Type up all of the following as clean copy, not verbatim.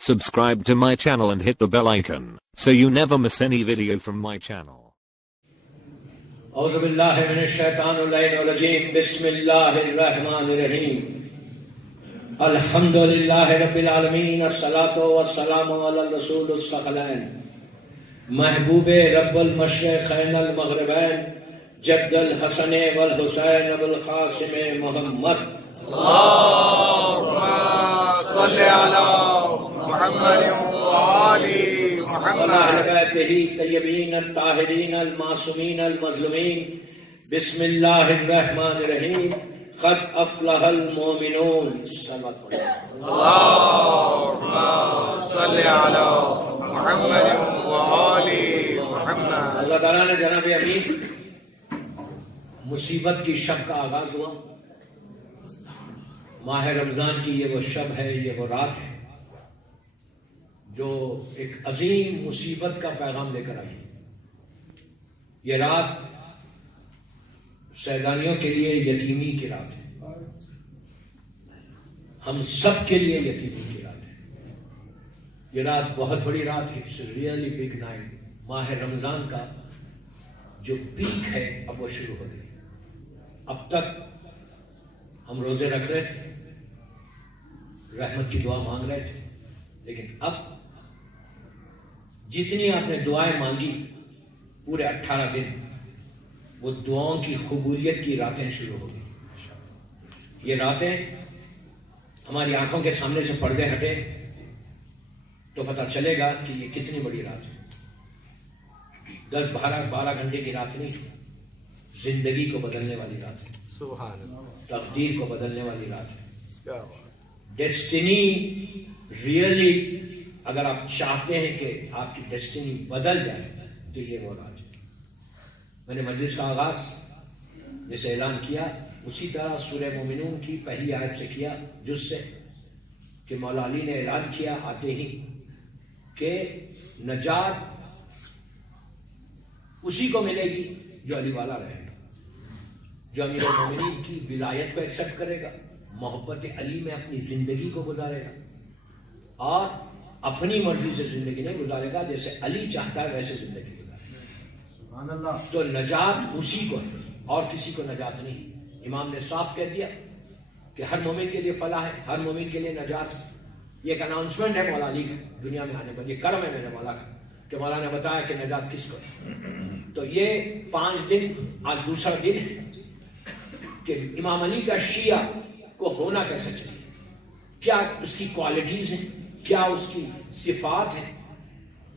Subscribe to my channel and hit the bell icon so you never miss any video from my channel. اعوذ باللہ من الشیطان الرجیم بسم اللہ الرحمن الرحیم الحمد للہ رب العالمین الصلاة والسلام علی الرسول الثقلین محبوب رب المشرقین المغربین جد الحسن والحسین ابو القاسم محمد اللہم صلی علی محمد وآلِ محمد اہل بیتہ طیبین الطاہرین المعصومین المظلومین بسم اللہ الرحمن الرحیم قد افلح المؤمنون اللہم صلی علی محمد وآلِ محمد. اللہ تعالیٰ نے جناب امیر مصیبت کی شب کا آغاز ہوا. ماہ رمضان کی یہ وہ شب ہے، یہ وہ رات ہے جو ایک عظیم مصیبت کا پیغام لے کر آئی. یہ رات سیدانیوں کے لیے یتیمی کی رات ہے، ہم سب کے لیے یتیمی کی رات ہے. یہ رات بہت بڑی رات ہے، اٹس ریئلی بگ نائٹ. ماہ رمضان کا جو پیک ہے اب وہ شروع ہو گئی. اب تک ہم روزے رکھ رہے تھے، رحمت کی دعا مانگ رہے تھے، لیکن اب جتنی آپ نے دعائیں مانگی پورے 18 دن وہ دعاؤں کی قبولیت کی راتیں شروع ہو گئی. یہ راتیں ہماری آنکھوں کے سامنے سے پردے ہٹے تو پتہ چلے گا کہ یہ کتنی بڑی رات ہے. 10-12 گھنٹے کی رات نہیں، زندگی کو بدلنے والی رات ہے، سبحان اللہ، تقدیر کو بدلنے والی رات ہے. ڈیسٹینی ریئلی اگر آپ چاہتے ہیں کہ آپ کی ڈیسٹینی بدل جائے تو یہ وہ رات ہے. میں نے مجلس کا آغاز جیسے اعلان کیا اسی طرح سورہ مومنون کی پہلی آیت سے کیا، جس سے کہ مولا علی نے اعلان کیا آتے ہی کہ نجات اسی کو ملے گی جو علی والا رہے گا، جو امیر المومنین کی ولایت کو ایکسپٹ کرے گا، محبت علی میں اپنی زندگی کو گزارے گا اور اپنی مرضی سے زندگی نہیں گزارے گا، جیسے علی چاہتا ہے ویسے زندگی گزارے گا. سبحان اللہ. تو نجات اسی کو ہے اور کسی کو نجات نہیں. امام نے صاف کہہ دیا کہ ہر مومن کے لیے فلاح ہے، ہر مومن کے لیے نجات ہے. یہ ایک اناؤنسمنٹ ہے مولا علی کا دنیا میں آنے پر. یہ کرم ہے میرے مولا کا کہ مولا نے بتایا کہ نجات کس کو ہے. تو یہ 5 دن آج دوسرا دن ہے کہ امام علی کا شیعہ کو ہونا کیسا چاہیے، کیا اس کی کوالٹیز ہیں، کیا اس کی صفات ہیں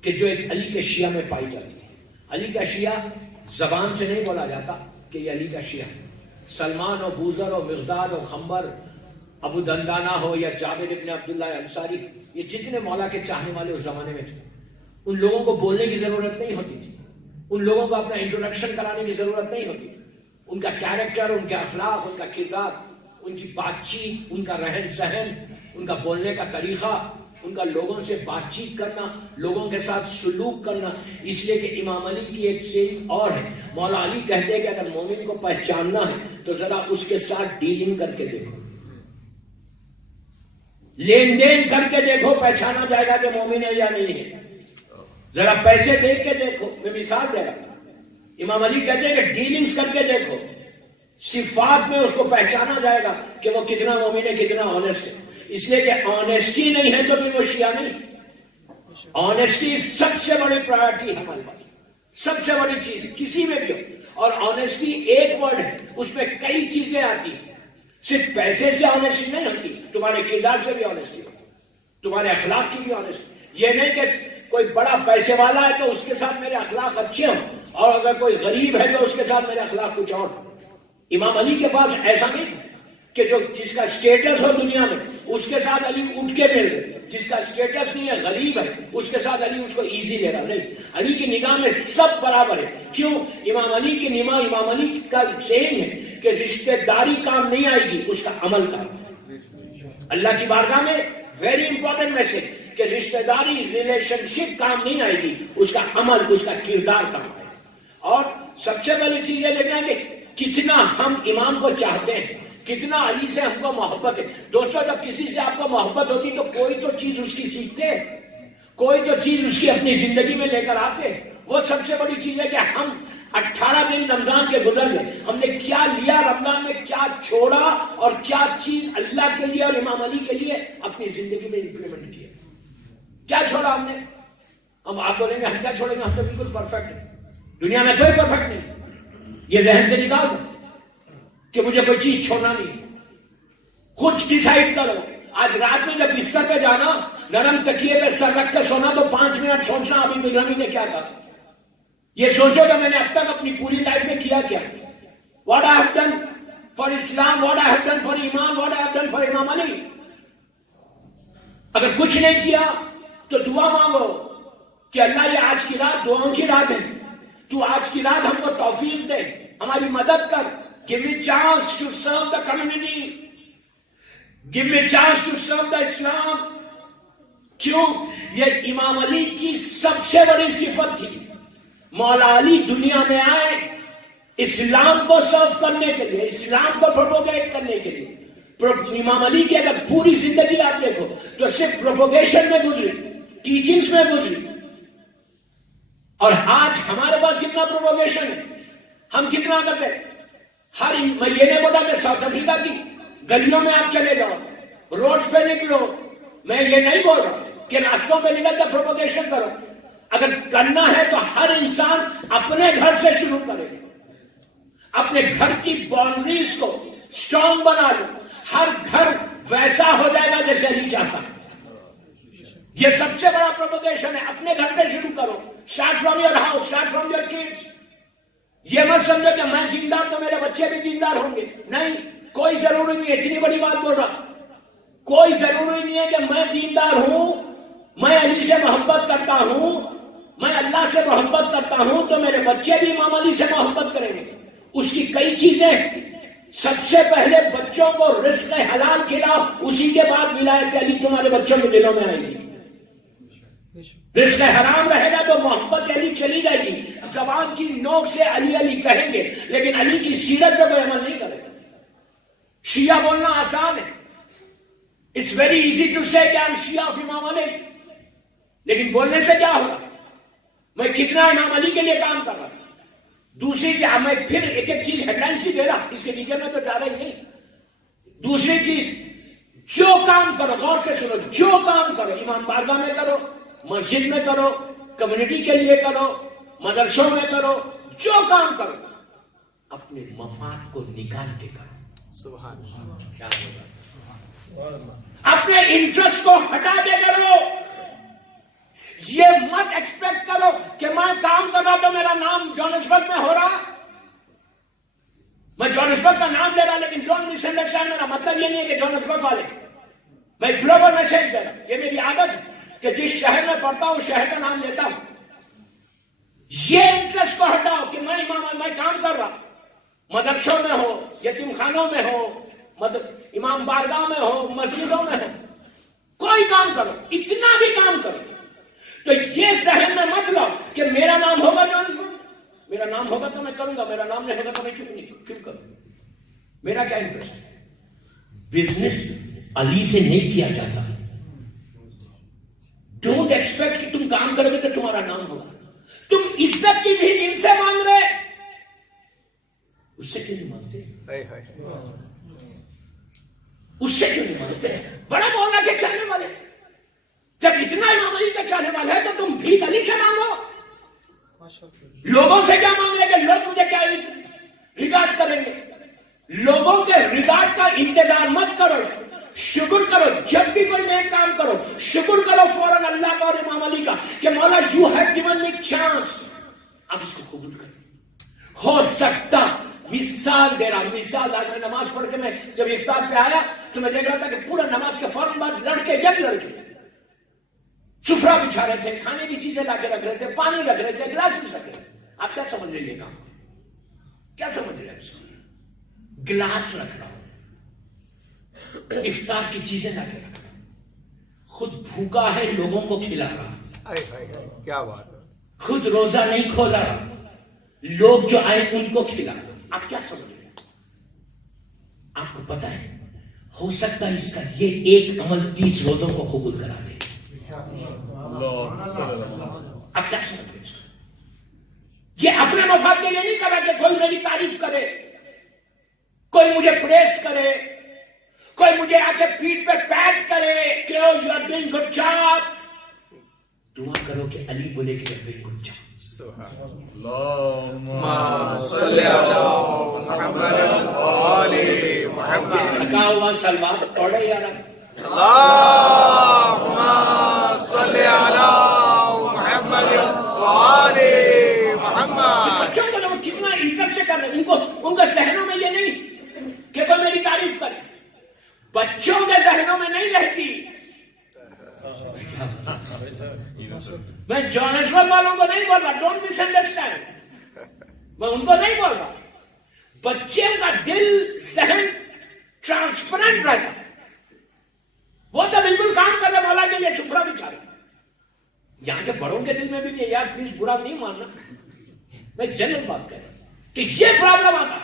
کہ جو ایک علی کے شیعہ میں پائی جاتی ہے. علی کا شیعہ زبان سے نہیں بولا جاتا کہ یہ علی کا شیعہ ہے. سلمان و بوذر و مقداد و خنبر، ابو دندانہ ہو یا جابر ابن عبداللہ انصاری، یہ جتنے مولا کے چاہنے والے اس زمانے میں تھے، ان لوگوں کو بولنے کی ضرورت نہیں ہوتی تھی، ان لوگوں کو اپنا انٹروڈکشن کرانے کی ضرورت نہیں ہوتی تھی. ان کا کیریکٹر، ان کے اخلاق، ان کا کردار، ان کی بات چیت، ان کا رہن سہن، ان کا بولنے کا طریقہ، ان کا لوگوں سے بات چیت کرنا، لوگوں کے ساتھ سلوک کرنا. اس لیے کہ امام علی کی ایک سیری اور ہے. مولا علی کہتے ہیں کہ اگر مومن کو پہچاننا ہے تو ذرا اس کے ساتھ ڈیلنگ کر کے دیکھو، لین دین کر کے دیکھو، پہچانا جائے گا کہ مومن ہے یا نہیں ہے. ذرا پیسے دیکھ کے دیکھو. میں مثال دے رہا ہوں، امام علی کہتے ہیں کہ ڈیلنگز کر کے دیکھو، صفات میں اس کو پہچانا جائے گا کہ وہ کتنا مومن ہے، کتنا آنیسٹ ہے. اس لیے کہ آنیسٹی نہیں ہے تو بھی وہ شیعہ نہیں. آنیسٹی سب سے بڑی پرائرٹی ہے ہمارے پاس، سب سے بڑی چیز کسی میں بھی ہو. اور آنیسٹی ایک ورڈ ہے، اس میں کئی چیزیں آتی ہیں. صرف پیسے سے آنیسٹی نہیں ہوتی، تمہارے کردار سے بھی آنیسٹی ہوتی، تمہارے اخلاق کی بھی آنیسٹی. یہ نہیں کہ کوئی بڑا پیسے والا ہے تو اس کے ساتھ میرے اخلاق اچھے ہوں، اور اگر کوئی غریب ہے تو اس کے ساتھ میرے اخلاق کچھ اور. امام علی کے پاس ایسا نہیں تھا کہ جو جس کا اسٹیٹس ہو دنیا میں اس کے ساتھ علی اٹھ کے مل رہے، جس کا اسٹیٹس نہیں ہے، غریب ہے، اس کے ساتھ علی اس کو ایزی لے رہا. نہیں، علی کی نگاہ میں سب برابر ہے. کیوں؟ امام علی کی نگاہ، امام علی کا سین ہے کہ رشتہ داری کام نہیں آئے گی، اس کا عمل کام ہے. اللہ کی بارگاہ میں ویری امپورٹنٹ میسج کہ رشتہ داری، ریلیشن شپ کام نہیں آئے گی، اس کا عمل، اس کا کردار کام ہے. اور سب سے پہلی چیز یہ دیکھنا ہے کہ کتنا ہم امام کو چاہتے ہیں، کتنا علی سے ہم کو محبت ہے. دوستو جب کسی سے آپ کو محبت ہوتی تو کوئی تو چیز اس کی سیکھتے, کوئی تو چیز اس کی اپنی زندگی میں لے کر آتے. وہ سب سے بڑی چیز ہے کہ ہم 18 دن رمضان کے گزر گئے, ہم نے کیا لیا رمضان میں, کیا چھوڑا, اور کیا چیز اللہ کے لیے اور امام علی کے لیے اپنی زندگی میں امپلیمنٹ کیا. کیا چھوڑا ہم نے؟ ہم آپ بولیں گے ہم کیا چھوڑیں گے, ہم تو بالکل پرفیکٹ ہیں, دنیا میں کوئی پرفیکٹ نہیں. یہ ذہن سے نکال دو کہ مجھے کوئی چیز چھوڑنا نہیں. خود ڈیسائیڈ کرو. آج رات میں جب بستر پہ جانا, نرم تکیے پہ سر رکھ کے سونا, تو 5 منٹ سوچنا ابھی بریانی نے کیا کہا. یہ سوچو کہ میں نے اب تک اپنی پوری لائف میں کیا کیا. What I have done for Islam, what I have done for iman, what I have done for Imam Ali. اگر کچھ نہیں کیا تو دعا مانگو کہ اللہ یہ آج کی رات دعاؤں کی رات ہے, تو آج کی رات ہم کو توفیق دے, ہماری مدد کر. Give me chance to serve the community. Give me chance to serve the Islam. کیوں؟ یہ امام علی کی سب سے بڑی صفت تھی. مولا علی دنیا میں آئے اسلام کو سرو کرنے کے لیے, اسلام کو پروپوگیٹ کرنے کے لیے. امام علی کی اگر پوری زندگی آپ دیکھو تو صرف پروپوگیشن میں گزری, ٹیچنگز میں گزری. اور آج ہمارے پاس کتنا پروپوگیشن ہے, ہم کتنا کرتے ہیں. میں یہ نہیں بولا کہ ساؤتھ افریقہ کی گلیوں میں آپ چلے جاؤ, روڈ پہ نکلو. میں یہ نہیں بول رہا کہ راستوں پہ نکل کر پروپوگیشن کرو. اگر کرنا ہے تو ہر انسان اپنے گھر سے شروع کرے, اپنے گھر کی باؤنڈریز کو اسٹرانگ بنا لو. ہر گھر ویسا ہو جائے گا جیسے علی چاہتا. یہ سب سے بڑا پروپوگیشن ہے. اپنے گھر سے شروع کرو. Start from your house, start from your kids. یہ مت سمجھو کہ میں دیندار تو میرے بچے بھی دیندار ہوں گے. نہیں, کوئی ضروری نہیں ہے. اتنی بڑی بات بول رہا, کوئی ضروری نہیں ہے کہ میں دیندار ہوں, میں علی سے محبت کرتا ہوں, میں اللہ سے محبت کرتا ہوں تو میرے بچے بھی امام علی سے محبت کریں گے. اس کی کئی چیزیں. سب سے پہلے بچوں کو رزق حلال کھلاؤ, اسی کے بعد ولایت علی تمہارے بچوں کے دلوں میں آئے گی. رزق حرام رہے گا تو محبت علی چلی جائے گی. زبان کی نوک سے علی علی کہیں گے لیکن علی کی سیرت پہ کوئی عمل نہیں کرے گا. شیعہ بولنا آسان ہے. اٹس ویری ایزی ٹو سے کہ ہم شیعہ آف امام علی, لیکن بولنے سے کیا ہوگا. میں کتنا امام علی کے لیے کام کر رہا ہوں. دوسری چیز, میں پھر ایک ایک چیز ہیڈ لائن سے دے رہا, اس کے نیچے میں تو جا رہا ہی نہیں. دوسری چیز, جو کام کرو غور سے سنو, جو کام کرو امام بارگاہ میں کرو, مسجد میں کرو, کمیونٹی کے لیے کرو, مدرسوں میں کرو, جو کام کرو اپنے مفاد کو نکال کے کرو. سبحان کیا ہوگا؟ اپنے انٹرسٹ کو ہٹا دے کرو. یہ مت ایکسپیکٹ کرو کہ میں کام کر رہا تو میرا نام جوہانسبرگ میں ہو رہا, میں جوہانسبرگ کا نام لے رہا, لیکن ڈونٹ مس انڈرسٹینڈ, میرا مطلب یہ نہیں ہے کہ جوہانسبرگ والے, میں گلوبل میسج دے رہا. یہ میری عادت ہے کہ جس شہر میں پڑھتا ہوں شہر کا نام لیتا ہوں. یہ انٹرسٹ کو ہٹاؤ کہ میں کام کر رہا, مدرسوں میں ہو, یتیم خانوں میں ہو, امام بارگاہ میں ہو, مسجدوں میں ہو, کوئی کام کرو, اتنا بھی کام کرو. تو یہ ذہن میں مت لاؤ کہ میرا نام ہوگا جوہانسبرگ, میرا نام ہوگا تو میں کروں گا, میرا نام نہیں ہوگا تو میں کیوں کروں. میرا کیا انٹرسٹ ہے. بزنس علی سے نہیں کیا جاتا. ڈونٹ ایکسپیکٹ کہ تم کام کرو گے تو تمہارا نام ہوگا. تم عزت کی بھی ان سے مانگ رہے, اس سے کیوں نہیں مانگتے, اس سے کیوں نہیں مانگتے. بڑا مولا کے چاہنے والے, جب اتنا امام علی کے چاہنے والے ہیں تو تم بھی علی سے مانگو. لوگوں سے کیا مانگ رہے کہ لوگ مجھے کیا ریگارڈ کریں گے. لوگوں کے ریگارڈ کا انتظار مت کرو, شکر کرو. جب بھی کوئی نیک کام کرو شکر کرو فوراً اللہ کا اور امام علی کا کہ مولا you have given me chance, اب اس کو قبول کریں. ہو سکتا, مثال دے رہا, مثال. آج میں نماز پڑھ کے میں جب افطار پہ آیا تو میں دیکھ رہا تھا کہ پورا نماز کے فوراً بعد لڑکے سفرہ بچھا رہے تھے, کھانے کی چیزیں لا کے رکھ رہے تھے, پانی رکھ رہے تھے, گلاس رکھ رہے تھے. آپ کیا سمجھ رہے ہیں یہ کام, کیا سمجھ رہے ہیں اس کو. گلاس رکھ رہا ہوں, افطار کی چیزیں لا کے رکھ رہا ہوں, خود بھوکا ہے لوگوں کو کھلا رہا, کیا بات ہے. خود روزہ نہیں کھولا رہا, لوگ جو آئے ان کو کھلا رہا. آپ کیا سمجھ رہے ہیں. آپ کو پتا ہے ہو سکتا ہے اس کا یہ ایک عمل 30 روزوں کو قبول کرا دے. اب کیا سمجھ رہے؟ یہ اپنے مفاد کے لیے نہیں کر رہا کہ کوئی میری تعریف کرے, کوئی مجھے پریس کرے, کوئی مجھے آ کے پیٹھ پہ پیٹ کرے کہ you are doing good job. دعا کرو کہ علی بولے کہ you are doing good job. تھکا ہوا سلمان پڑھے یار بچوں کو لوگ کتنا انٹرسٹ سے کر رہے ہیں. ان کو ذہنوں میں یہ نہیں کہ کوئی میری تعریف کرے, بچوں کے ذہنوں میں نہیں رہتی. میں جانشور والوں کو نہیں بول رہا, ڈونٹ مس انڈرسٹینڈ, میں ان کو نہیں بول رہا. بچے کا دل ذہن ٹرانسپیرنٹ رہتا, وہ تو بالکل کام کر رہے مولا کے لیے, شکرہ بھی چاہے. یہاں کے بڑوں کے دل میں بھی نہیں, یار پلیز برا نہیں ماننا, میں جنرل بات کر رہا ہوں کہ یہ پرابلم آتا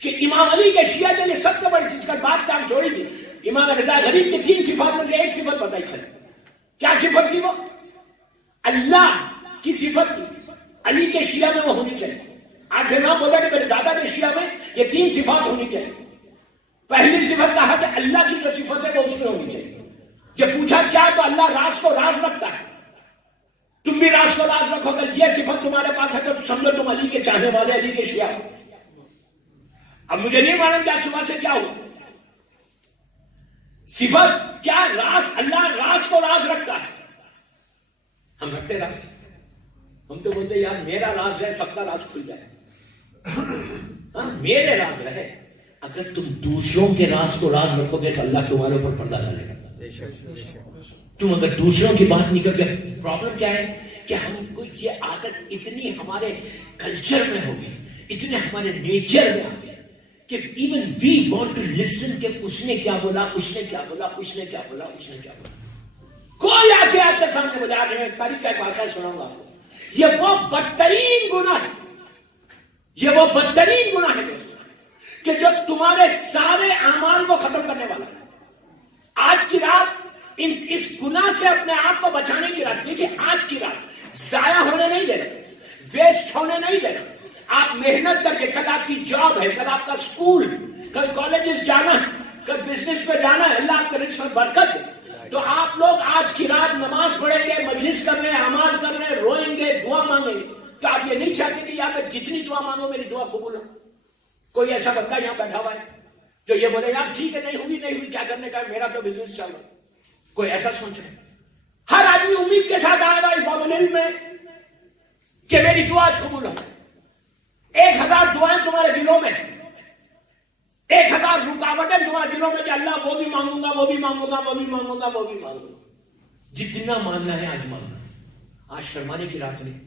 کہ امام علی کے شیعہ کے لیے سب سے بڑی چیز کا بات کام چھوڑی تھی. امام رضا غریب کی 3 صفات میں سے ایک صفت بتائی کھڑی. کیا صفت تھی وہ؟ اللہ کی صفت تھی. علی کے شیعہ میں وہ ہونی چاہیے. آج امام بولا کہ میرے دادا کے شیعہ میں یہ 3 صفات ہونی چاہیے. پہلی صفت کہا کہ اللہ کی جو صفت ہے وہ اس میں ہونی چاہیے. جب پوچھا کیا تو اللہ راز کو راز رکھتا ہے, تم بھی راز کو راز رکھو. اگر یہ صفت تمہارے پاس ہے تو سمجھو تم علی کے چاہنے والے, علی کے شیعہ. اب مجھے نہیں معلوم کیا صبح سے کیا ہوا. صفت کیا راز, اللہ راز کو راز رکھتا ہے. ہم رکھتے راز, ہم تو بولتے یار میرا راز ہے, سب کا راز کھل جائے. ہاں میرے راز رہے. اگر تم دوسروں کے راز کو راز رکھو گے تو اللہ تمہارے اوپر پردہ ڈالے گا. تم اگر دوسروں کی بات نہیں کرو گے, پرابلم کیا ہے کہ ہم کو یہ عادت اتنی ہمارے کلچر میں ہوگی, اتنے ہمارے نیچر میں آتی کہ even we want to listen کہ اس نے کیا بولا, اس نے کیا بولا, اس نے کیا بولا, اس نے کیا بولا. کوئی آ کے آپ کے سامنے بولا, میں ایک تاریخ کا ایک واقعہ سناؤں گا آپ کو. یہ وہ بدترین گناہ ہے, یہ وہ بدترین گناہ ہے کہ جو تمہارے سارے اعمال کو ختم کرنے والا ہے. آج کی رات اس گناہ سے اپنے آپ کو بچانے کی رات, دیکھیے آج کی رات ضائع ہونے نہیں دینا, ویسٹ ہونے نہیں دینا. آپ محنت کر کے, کل آپ کی جاب ہے, کل آپ کا اسکول, کل کالجز جانا ہے, کل بزنس پہ جانا ہے, اللہ آپ کے رزق میں برکت ہے. تو آپ لوگ آج کی رات نماز پڑھیں گے, مجلس کر رہے ہیں, اعمال کر رہے ہیں, روئیں گے, دعا مانگیں گے. تو آپ یہ نہیں چاہتے کہ یہاں پہ جتنی دعا مانگو میری دعا قبول ہو. کوئی ایسا بندہ یہاں بیٹھا ہوا ہے جو یہ بولے یار ٹھیک ہے نہیں ہوئی, کیا کرنے کا, میرا تو بزنس چل رہا ہے. کوئی ایسا سوچ رہے؟ ہر آدمی امید کے ساتھ آئے گا باب العلم میں کہ میری دعا آج قبول ہو. 1000 دعائیں تمہارے دلوں میں, 1000 رکاوٹیں تمہارے دلوں میں کہ اللہ وہ بھی مانگوں گا, وہ بھی مانگوں گا, وہ بھی مانگوں گا, وہ بھی مانگوں گا. جتنا ماننا ہے آج مانگنا. آج شرمانے کی رات نہیں,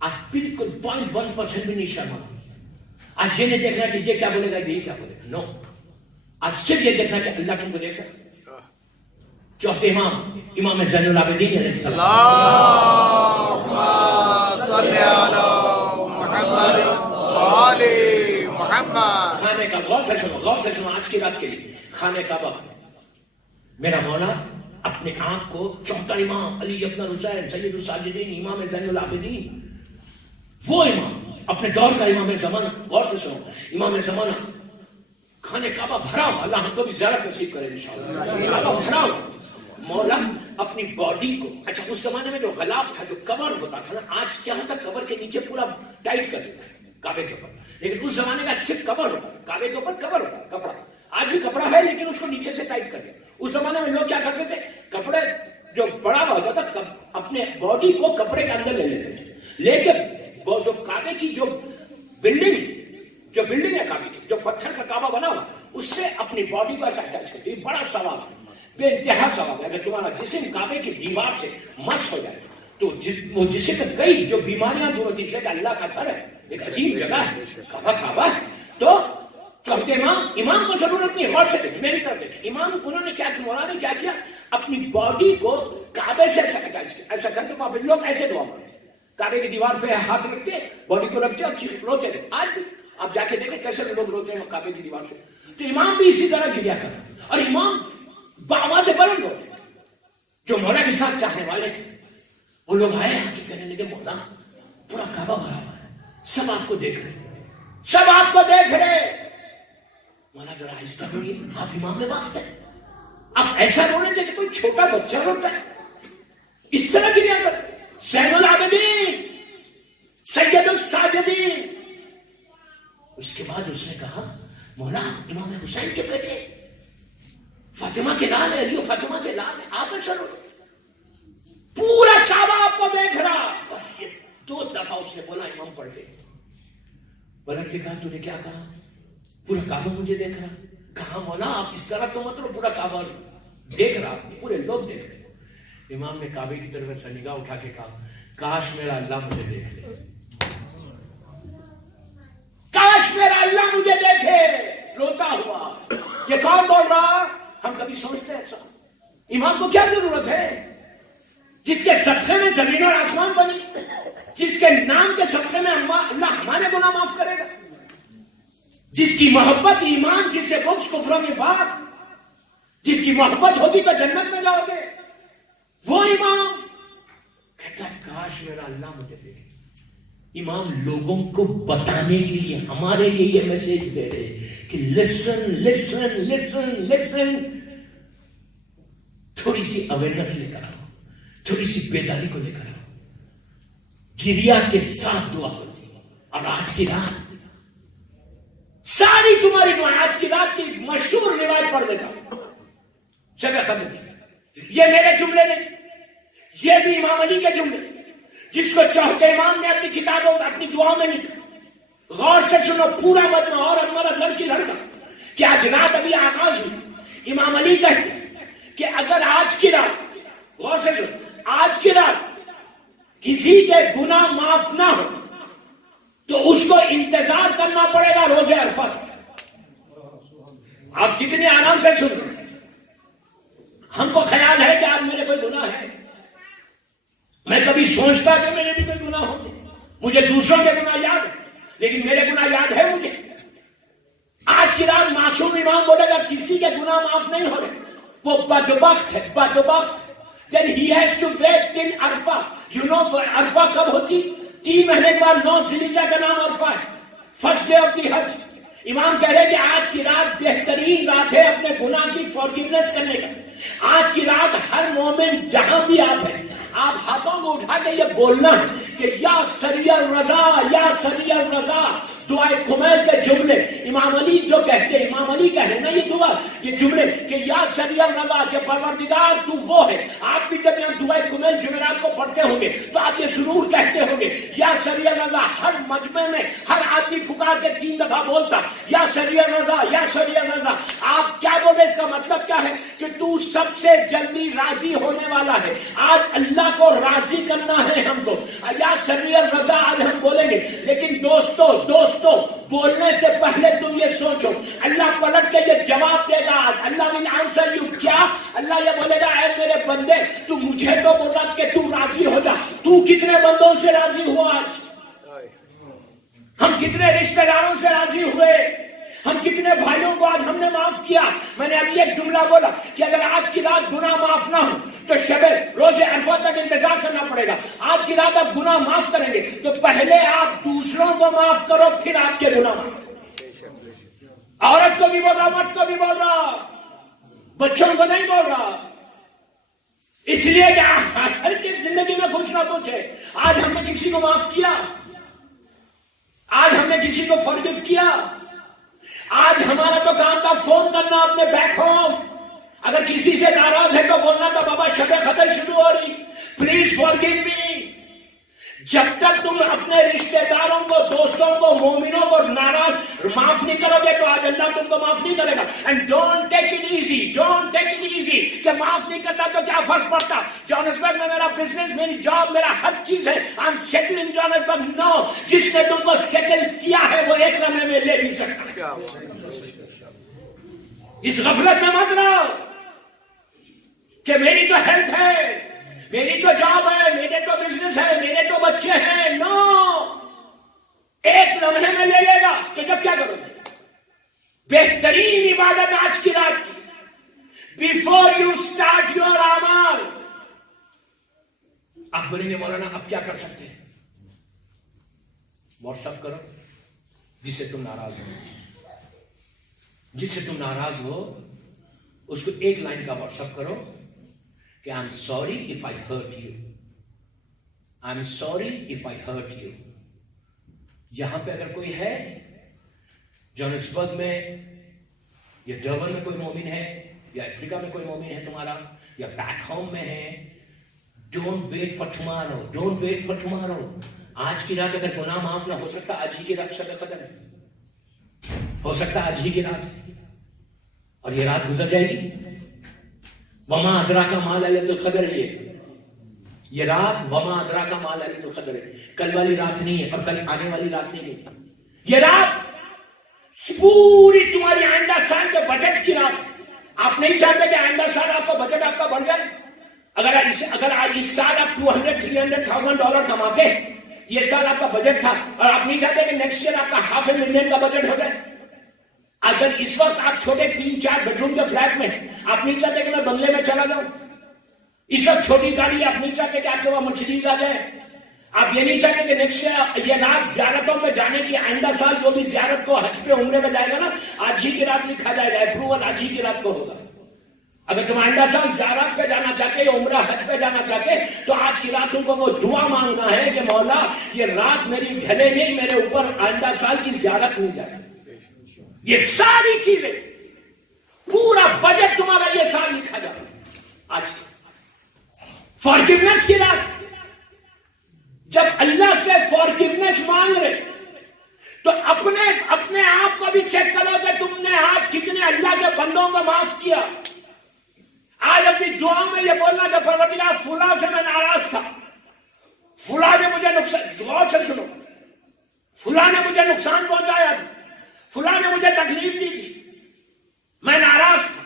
آج بالکل 0.1% بھی نہیں شرمانا. آج یہ نہیں دیکھنا کہ یہ کیا بولے گا, یہ کیا بولے گا, نو. آج صرف یہ دیکھنا کہ اللہ تم کو دیکھ رہا. چوتھے امام, امام زین العابدین علیہ السلام, خانہ کعبہ, غور سے سنو آج کی رات کے لیے. خانہ کعبہ, میرا مولا اپنے آپ کو چوتھا امام علی ابن حسین سید الساجدین امام زین العابدین, وہ امام اپنے دور کا امام زمانہ. غور سے سنو, امام زمانہ, خانہ کعبہ بھرا ہوا, اللہ ہم کو بھی زیارت نصیب کرے انشاءاللہ. کعبہ بھرا ہوا, مولا اپنی باڈی کو, اچھا اس زمانے میں جو غلاف تھا, جو کور ہوتا تھا نا, آج کیا ہوتا کور کے نیچے پورا ٹائٹ کر دیتا ہے کعبے کے اوپر, لیکن اس زمانے کا صرف کور ہوتا, کعبے کے اوپر کور ہوتا کپڑا. آج بھی کپڑا ہے لیکن اس کو نیچے سے ٹائٹ کر دیا. اس زمانے میں لوگ کیا کرتے تھے, کپڑے جو بڑا ہوا ہوتا تھا اپنے باڈی کو کپڑے کے اندر لے لیتے تھے. لیکن وہ جو کعبے کی جو بلڈنگ ہے کعبے کی, جو پتھر کا کعبہ بنا ہوا, اس سے اپنی باڈی کو ایسا اٹیچ کرتی ہے. بڑا ثواب ہے, بے انتہا ثواب ہے. اگر تمہارا جسم کعبے کی دیوار سے مس ہو جائے تو وہ جسم میں کئی جو بیماریاں دور ہوتی ہے, کہ اللہ کا گھر ہے, ایک عظیم جگہ ہے, کعبہ ہے. تو چوتھے امام کو ضرورت نہیں. غور سے دیکھیں, میری طرف دیکھیں, امام انہوں نے کیا, مولانا نے کیا کیا, اپنی باڈی کو کعبے سے ایسا اٹیچ کیا. ایسا کرتے وہاں پہ لوگ ایسے دعا پڑھتے, کعبے کی دیوار پہ ہاتھ رکھتے, باڈی کو رکھتے اور روتے رہتے. آپ جا کے دیکھیں کیسے لوگ روتے ہیں کعبے کی دیوار سے. تو امام بھی اسی طرح گریا کرا اور امام بآواز بلند ہوتے. جو مولا کے ساتھ چاہنے والے تھے وہ لوگ آئے آ کے کہنے لگے مولا پورا کعبہ بھرا ہوا ہے, سب آپ کو دیکھ رہے, سب آپ کو دیکھ رہے. مولا ذرا آہستہ بولیے, آپ امام میں بات ہے, آپ ایسا رونے جیسے کوئی چھوٹا بچہ روتا ہے, اس طرح گریا کر. زین العابدین, سید الساجدین. اس کے بعد اس نے کہا مولا امام حسین کے بیٹے, فاطمہ کے لال ہے, علی و فاطمہ کے لال ہے, آپ ایسا رو, پورا کعبہ آپ کو دیکھ رہا. بس یہ 2 دفعہ اس نے بولا امام پڑھ کے. پلٹ کے کہا تو نے کیا کہا؟ پورا کعبہ مجھے دیکھ رہا. کہا مولا آپ اس طرح تو مت رو, پورا کعبہ دیکھ رہا, پورے لوگ دیکھ رہے. امام نے کعبے کی طرف سے نگاہ اٹھا کے کہا کاش میرا اللہ مجھے دیکھ لے, کاش میرا اللہ مجھے دیکھے. روتا ہوا. یہ کون بول رہا؟ ہم کبھی سوچتے ہیں ایسا؟ امام کو کیا ضرورت ہے جس کے صدقے میں زمین اور آسمان بنی, جس کے نام کے صدقے میں اللہ ہمارے گناہ معاف کرے گا, جس کی محبت ایمان, جس سے بغض کفر و نفاق, جس کی محبت ہوگی تو جنت میں جاؤ گے. وہ امام کہتا ہے کاش میرا اللہ مجھے دیکھے. امام لوگوں کو بتانے کے لیے ہمارے لیے یہ میسج دے رہے کہ لسن لسن لسن لسن. تھوڑی سی اویئرنس لے کر آؤ, تھوڑی سی بیداری کو لے کر آؤ. گریا کے ساتھ دعا ہوتی ہے. اور آج کی رات ساری تمہاری دعا, آج کی رات کی مشہور روایت پڑھ دیتا ہوں, شب قدر کی. یہ میرے جملے نہیں, یہ بھی امام علی کے جملے, جس کو چوتھے امام نے اپنی کتابوں میں اپنی دعاؤں میں لکھا. غور سے سنو, پورا مجمع اور ہمارا لڑکی لڑکا کہ آج رات ابھی آغاز ہوئی. امام علی کہتے کہ اگر آج کی رات, غور سے سنو, آج کی رات کسی کے گناہ معاف نہ ہو تو اس کو انتظار کرنا پڑے گا روزے عرفہ. آپ کتنے آرام سے سن رہے ہیں. ہم کو خیال ہے کہ آج میرے کوئی گناہ ہے. میں کبھی سوچتا کہ میرے بھی کوئی گناہ ہوتے, مجھے دوسروں کے گناہ یاد ہے لیکن میرے گناہ یاد ہے مجھے. آج کی رات معصوم امام بولے گا کسی کے گناہ معاف نہیں ہو رہے, وہ بدبخت ہے, بدبخت. Then he has to wait till Arfa. You know عرفہ کب ہوتی؟ 3 مہینے کے بعد 9 ذی الحجہ کا نام عرفہ ہے, فرسٹ ڈے آف دی حج. امام کہہ رہے کہ آج کی رات بہترین رات ہے اپنے گناہ کی فارگیونیس کرنے کا. آج کی رات ہر مومن جہاں بھی آپ ہیں, آپ ہاتھوں کو اٹھا کے یہ بولنا کہ یا سری الرضا, یا سری الرضا. دعائے کمیل کے جملے امام علی جو کہتے ہیں, امام علی کہہ رہے نا یہ دعا, یہ جملے کہ یا سری الرضا, کہ پروردگار تو وہ ہے. آپ بھی جب یہاں دعائے کمیل جمعرات کو پڑھتے ہوں گے تو آپ یہ ضرور کہتے ہوں گے یا سری الرضا. ہر مجمع میں ہر آدمی پکار کے 3 دفعہ بولتا یا سری الرضا, یا سری الرضا. آپ کیا بولے, اس کا مطلب کیا ہے کہ تو سب سے جلدی راضی ہونے والا ہے. آج اللہ کو راضی کرنا ہے ہم کو. یا سری الرضا آج ہم بولیں گے, لیکن دوستو بولنے سے پہلے تم یہ سوچو اللہ پلٹ کے یہ جواب دے گا. اللہ will answer you. کیا اللہ یہ بولے گا اے میرے بندے تو مجھے تو بولا کہ تو راضی ہو جا. تو کتنے بندوں سے راضی ہوا آج؟ ہم کتنے رشتہ داروں سے راضی ہوئے؟ ہم کتنے بھائیوں کو آج ہم نے معاف کیا؟ میں نے ابھی ایک جملہ بولا کہ اگر آج کی رات گناہ معاف نہ ہو تو شبے روزے عرفہ تک انتظار کرنا پڑے گا. آج کی رات آپ گناہ معاف کریں گے تو پہلے آپ دوسروں کو معاف کرو, پھر آپ کے گناہ معاف. عورت کو بھی بول رہا, مرد کو بھی بول رہا, بچوں کو نہیں بول رہا. اس لیے کہ ہر کی زندگی میں کچھ نہ کچھ ہے. آج ہم نے کسی کو معاف کیا, آج ہم نے کسی کو فارگیو کیا. آج ہمارا تو کام تھا فون کرنا اپنے بیک ہوم. اگر کسی سے ناراض ہے تو بولنا تھا بابا شب قدر شروع ہو رہی, پلیز فارگیو می. جب تک تم اپنے رشتہ داروں کو, دوستوں کو, مومنوں کو ناراض معاف نہیں کرو گے تو آج اللہ تم کو معاف نہیں کرے گا. And don't take it easy, don't take it easy کہ معاف نہیں کرتا تو کیا فرق پڑتا. جوہانسبرگ میں میرا بزنس, میری جاب, میرا ہر چیز ہے. I am settle in Johannesburg. No, جس نے تم کو سیٹل کیا ہے وہ ایک لمحے میں لے بھی سکتا ہے. اس غفلت میں مت رہو کہ میری تو ہیلتھ ہے, میری تو جاب ہے, میرے تو بزنس ہے, میرے تو بچے ہیں. نو, ایک لمحے میں لے لے گا. تو جب کیا کرو گے؟ بہترین عبادت آج کی رات کی. بیفور یو اسٹارٹ یور اعمال. آپ بولیں گے مولانا اب کیا کر سکتے ہیں؟ واٹس ایپ کرو جس سے تم ناراض ہو. جس سے تم ناراض ہو اس کو ایک لائن کا واٹس ایپ کرو کہ I am sorry if I hurt you. I am sorry if I hurt you. یہاں پہ اگر کوئی ہے جوہانسبرگ میں یا ڈربن میں کوئی مومن ہے یا افریقہ میں کوئی مومن ہے تمہارا یا بیک ہوم میں ہے, don't wait for tomorrow. Don't wait for tomorrow. آج کی رات اگر گناہ معاف نہ ہو سکتا, آج ہی کی رات شب قدر ہے. ہو سکتا آج ہی کی رات ہے اور یہ رات گزر جائے گی. وما ادراک ما لیلۃ القدر. یہ رات وما ادراک ما لیلۃ القدر ہے. کل والی رات نہیں ہے اور کل آنے والی رات نہیں ہے. یہ رات پوری تمہاری آئندہ سال کے بجٹ کی رات ہے. آپ نہیں چاہتے کہ آئندہ سال آپ کا بجٹ آپ کا بڑھ جائے؟ اگر اس سال آپ $200,000-300,000 کماتے, یہ سال آپ کا بجٹ تھا, اور آپ نہیں چاہتے کہ نیکسٹ ایئر آپ کا $500,000 کا بجٹ ہو جائے؟ اگر اس وقت آپ چھوٹے 3-4 بیڈروم کے فلیٹ میں, آپ نہیں چاہتے کہ میں بنگلے میں چلا جاؤں؟ اس وقت چھوٹی گاڑی, آپ نہیں چاہتے کہ آپ کے وہاں مرسیڈیز آ جائے؟ آپ یہ نہیں چاہتے کہ نیکسٹ ایئر یہ رات زیارتوں میں جانے کی, آئندہ سال جو بھی زیارت کو حج پہ عمرے میں جائے گا نا, آج ہی کی رات لکھا جائے گا, اپروول آج ہی کی رات کو ہوگا. اگر تم آئندہ سال زیارت پہ جانا چاہتے یا عمرہ حج پہ جانا چاہتے تو آج کی رات تم کو وہ دعا مانگنا ہے کہ مولا یہ رات میری ڈھلے نہیں, میرے اوپر آئندہ سال کی زیارت مل جائے. یہ ساری چیزیں, پورا بجٹ تمہارا یہ سال لکھا جائے. آج فارگیونیس کی رات, جب اللہ سے فارگیونیس مانگ رہے تو اپنے آپ کو بھی چیک کرو کہ تم نے آج کتنے اللہ کے بندوں کو معاف کیا. آج اپنی دعا میں یہ بولنا کہ پروردگار فلاں سے میں ناراض تھا, فلاں نے مجھے نقصان, غور سے سنو, فلاں نے مجھے نقصان پہنچایا تھا, فلاں نے مجھے تکلیف دی تھی, میں ناراض تھا.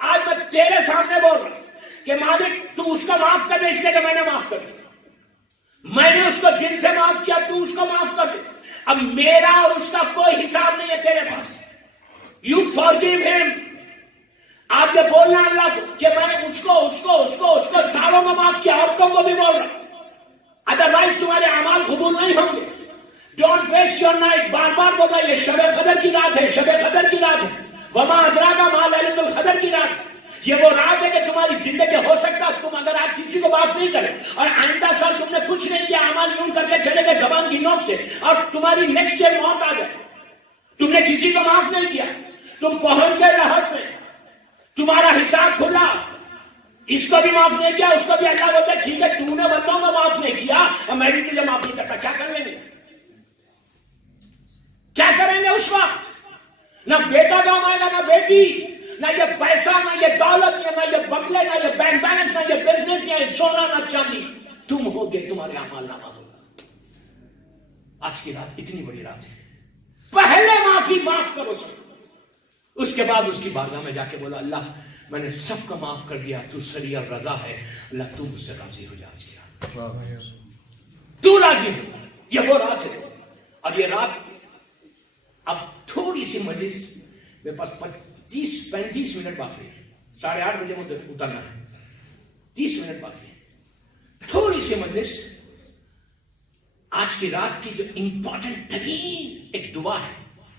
آج میں تیرے سامنے بول رہا ہوں کہ مالک تو اس کو معاف کر دے, اس لیے کہ میں نے معاف کر دیا. میں نے اس کو دل سے معاف کیا, تو اس کو معاف کر دے. اب میرا اور اس کا کوئی حساب نہیں ہے تیرے پاس. یو فارگیو ہم. آپ نے بولنا اللہ کو کہ میں اس کو ساروں کو معاف کیا, عورتوں کو بھی بول رہا ہوں, ادروائز تمہارے اعمال قبول نہیں ہوں گے. Don't waste your night. بار بار بول رہا, یہ شب قدر کی رات ہے, شب قدر کی رات ہے. وما ادراک ما لیلۃ القدر کی رات ہے. یہ وہ رات ہے کہ تمہاری زندگی ہو سکتا ہے تم اگر آج کسی کو معاف نہیں کرے اور آئندہ سال تم نے کچھ نہیں کیا, اعمال یوں کر کے چلے گئے زبان کی نوک سے, اور تمہاری نیکسٹ ایئر موت آ جائے. تم نے کسی کو معاف نہیں کیا, تم پہنچ گئے راحت میں, تمہارا حساب کھلا, اس کو بھی معاف نہیں کیا, اس کو بھی اللہ بولتا ہے ٹھیک ہے تو نے بندوں کو معاف نہیں کیا اور میں بھی تجھے معاف نہیں کرتا. کیا کر لیں گے؟ کیا کریں گے اس وقت؟ نہ بیٹا کام آئے گا, نہ بیٹی, نہ یہ پیسہ, نہ یہ دولت, نہ یہ بنگلے, نہ یہ بینک بیلنس, نہ یہ بزنس, نہ یہ سونا, نہ چاندی. تم ہوگے, تمہارے اعمال نامہ ہوگا. آج کی رات اتنی بڑی رات ہے, پہلے معاف کرو سب, اس کے بعد اس کی بارگاہ میں جا کے بولا اللہ میں نے سب کا معاف کر دیا, تو سری اور رضا ہے, اللہ تو مجھ سے راضی ہو جا. آج کی رات تو راضی ہو, یہ وہ رات ہے. اور یہ رات اب تھوڑی سی مجلس, میرے پاس 35 منٹ باقی ہے, 8:30 بجے مجھے اترنا ہے, 30 منٹ باقی ہے. تھوڑی سی مجلس, آج کی رات کی جو امپورٹنٹ ترین ایک دعا ہے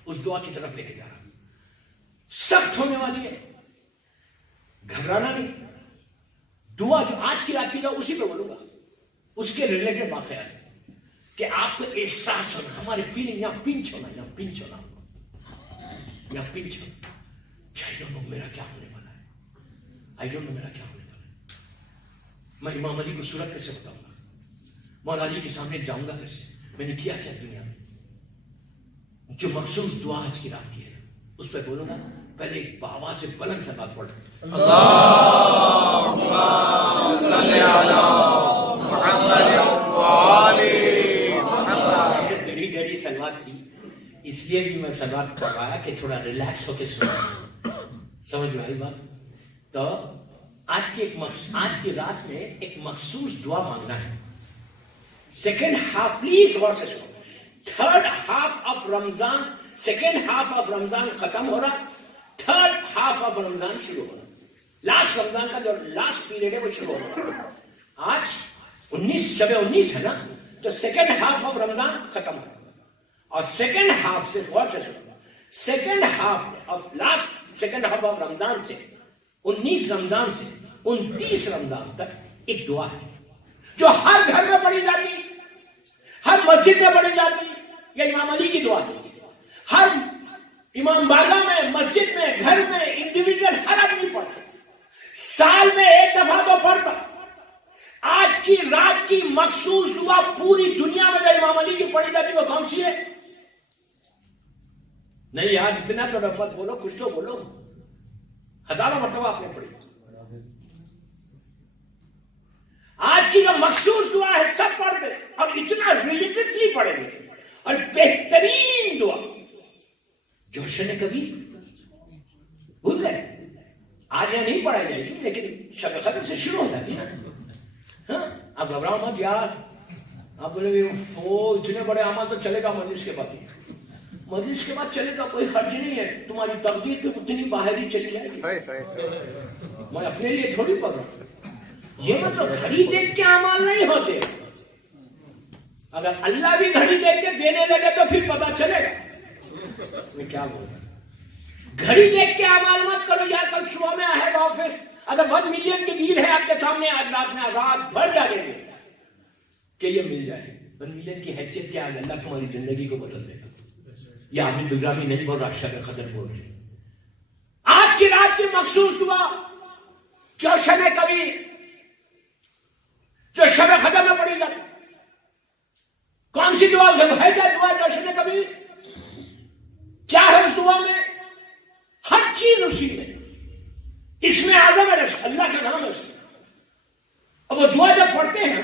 اس دعا کی طرف لے کے جا رہا ہوں. سخت ہونے والی ہے, گھبرانا نہیں. دعا جو آج کی رات کی دعا اسی پہ بولوں گا, اس کے ریلیٹڈ واقعات کہ آپ کو احساس ہونا, ہماری فیلنگ یہاں پنچ ہونا, یہاں پنچ ہونا, یہاں پنچ ہونا. I don't know میرا کیا ہونے والا ہے, I don't know میرا کیا ہونے والا ہے. میں امام علی کو صورت کیسے بتاؤں گا, مولا علی کے سامنے جاؤں گا کیسے, میں نے کیا کیا دنیا میں. جو مخصوص دعا آج کی رات کی ہے اس پہ بولوں گا. پہلے ایک بابا سے بلند سے بات پڑھ, اللہم صلی علی محمد وآلِ محمد. گہری سلوات تھی, اس لیے بھی میں سلوات کروایا کہ تھوڑا ریلیکس ہو کے سنا. سمجھ میں آئی بات؟ تو آج کی رات میں ایک مخصوص دعا مانگنا ہے. سیکنڈ ہاف, پلیز غور سے سنو, third half of Ramzan second half of Ramzan ختم ہو رہا, تھرڈ ہاف آف رمضان شروع ہو رہا, لاسٹ رمضان کا جو لاسٹ پیریڈ ہے وہ شروع ہو رہا. آج 19 ہے نا, تو سیکنڈ ہاف آف رمضان ختم ہو رہا, اور سیکنڈ ہاف سے غور سے سنو, second half of last second half of Ramzan سے 19 رمضان سے 29 رمضان تک ایک دعا ہے جو ہر گھر میں پڑھی جاتی, ہر مسجد میں پڑھی جاتی. یہ امام علی کی دعا ہے. ہر امام بارگاہ میں, مسجد میں, گھر میں, انڈیویجول ہر آدمی پڑھتا, سال میں ایک دفعہ تو پڑھتا. آج کی رات کی مخصوص دعا پوری دنیا میں جو امام علی کی پڑھی جاتی وہ کون سی ہے؟ نہیں یار اتنا تو رحمت بولو, کچھ تو بولو. ہزاروں مرتبہ آپ نے پڑھی. آج کی جو مخصوص دعا ہے سب پڑھتے, اور اتنا ریلیجسلی پڑھیں گے. اور بہترین دعا جوشن کبھی بھول گئے, آج یہاں نہیں پڑھائی جائے گی لیکن شب قدر سے شروع ہو جاتی ہے. ہاں آپ گھبراؤ مت یار, آپ بولے گے اتنے بڑے اعمال تو چلے گا مجلس کے بعد, مجلس کے بعد چلے گا, کوئی حرج نہیں ہے. تمہاری تقدیر پہ اتنی باہر ہی چلی جائے گی. میں اپنے لیے تھوڑی پڑھ رہا ہوں. یہ مطلب گھڑی دیکھ کے اعمال نہیں ہوتے. اگر اللہ بھی گھڑی دیکھ کے دینے لگے تو پھر پتا چلے گا. میں کیا بول رہا ہوں, گھڑی دیکھ کے اعمال مت کرو. یار کل صبح میں ہے آفس, اگر 1 ملین کی ڈیل ہے آپ کے سامنے, آج رات میں رات بھر جاگیں گے کہ یہ مل جائے. 1 ملین کی حیثیت کیا ہے؟ اللہ تمہاری زندگی کو بدل دے گا. یہ آدمی بگرامی نہیں بول رہا, شب قدر بول رہی. آج کی رات کی مخصوص دعا جوشن کبھی, جو شب قدر میں پڑھی جاتی. کون سی دعا ہے؟ کیا دعا جوشن کبھی؟ کیا ہے اس دعا میں؟ ہر چیز اسی میں. اس میں اعظم ہے اللہ کا نام ہے. اب وہ دعا جب پڑھتے ہیں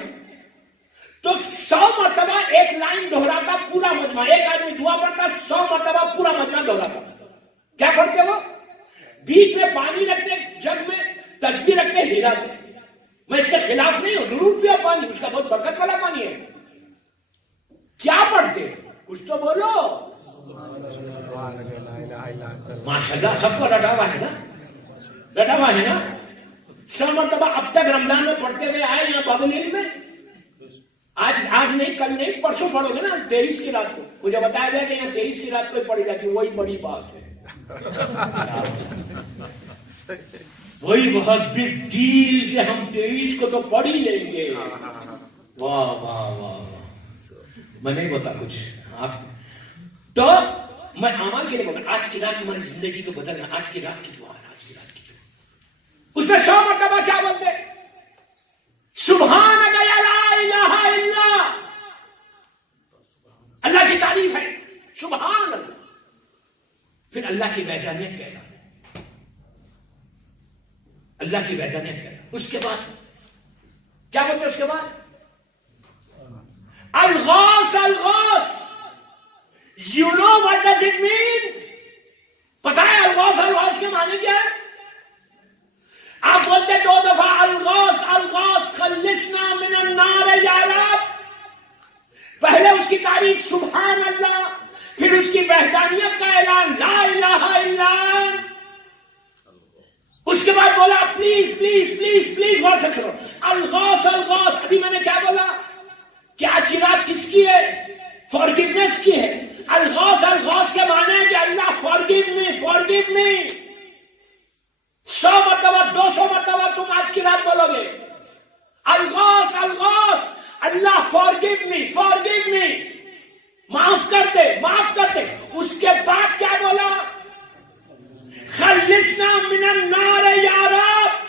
تو 100 مرتبہ ایک لائن دہراتا پورا مجمع. ایک آدمی دعا پڑھتا 100 مرتبہ پورا مجمع دہراتا. کیا پڑھتے وہ؟ بیچ میں پانی رکھتے, جگ میں تسبیح رکھتے, ہلاتے. میں اس کے خلاف نہیں ہوں, ضرور پیا پانی, اس کا بہت برکت والا پانی ہے. کیا پڑھتے؟ کچھ تو بولو. ماشاءاللہ سب کو رٹا ہوا ہے نا, رٹا ہوا ہے نا. 100 مرتبہ اب تک رمضان میں پڑھتے ہوئے آئے یہاں بابل میں. آج نہیں, کل نہیں, پرسوں پڑھو گے نا 23 کی رات کو. مجھے بتایا گیا کہ یہاں 23 کی رات کو پڑھی جاتی. وہی بڑی بات ہے, وہی بہت بگ ڈیل کہ ہم 23 کو تو پڑھ ہی لیں گے. واہ واہ واہ, میں نہیں بتا کچھ آپ تو. میں اعمال کے لیے بول رہا, آج کی رات تمہاری زندگی کو بدلنا. آج کی رات کی دعا ہے, آج کی رات کی دعا. اس میں 100 مرتبہ کیا بولتے؟ سبحانک یا لا الہ الا, اللہ کی تعریف ہے, سبحان اللہ. پھر اللہ کی وحدانیت کہنا, اللہ کی وحدانیت کہنا. اس کے بعد کیا بولتے؟ اس کے بعد الغوث, الغوث. You know what does it mean? پتا ہے الغوث, الغوث کے معنی کیا ہے؟ آپ بولتے 2 دفعہ الغوث, الغوث خلصنا من النار یا رب. پہلے اس کی تعریف سبحان اللہ, پھر اس کی وحدانیت کا اعلان لا الہ الا انت. اس کے بعد بولا پلیز پلیز پلیز پلیز غور سے کرو, الغوث, الغوث. ابھی میں نے کیا بولا کہ آج کی رات کس کی ہے؟ فارگیونیس کی ہے. الغوث, الغوث کے معنی ہے کہ اللہ فارگیو می, فارگیو می. 100 مرتبہ 200 مرتبہ تم آج کی رات بولو گے الغوث, الغوث, اللہ فارگیو می, فارگیو می, معاف کر دے, معاف کر دے. اس کے بعد کیا بولا؟ خلصنا من النار یا رب.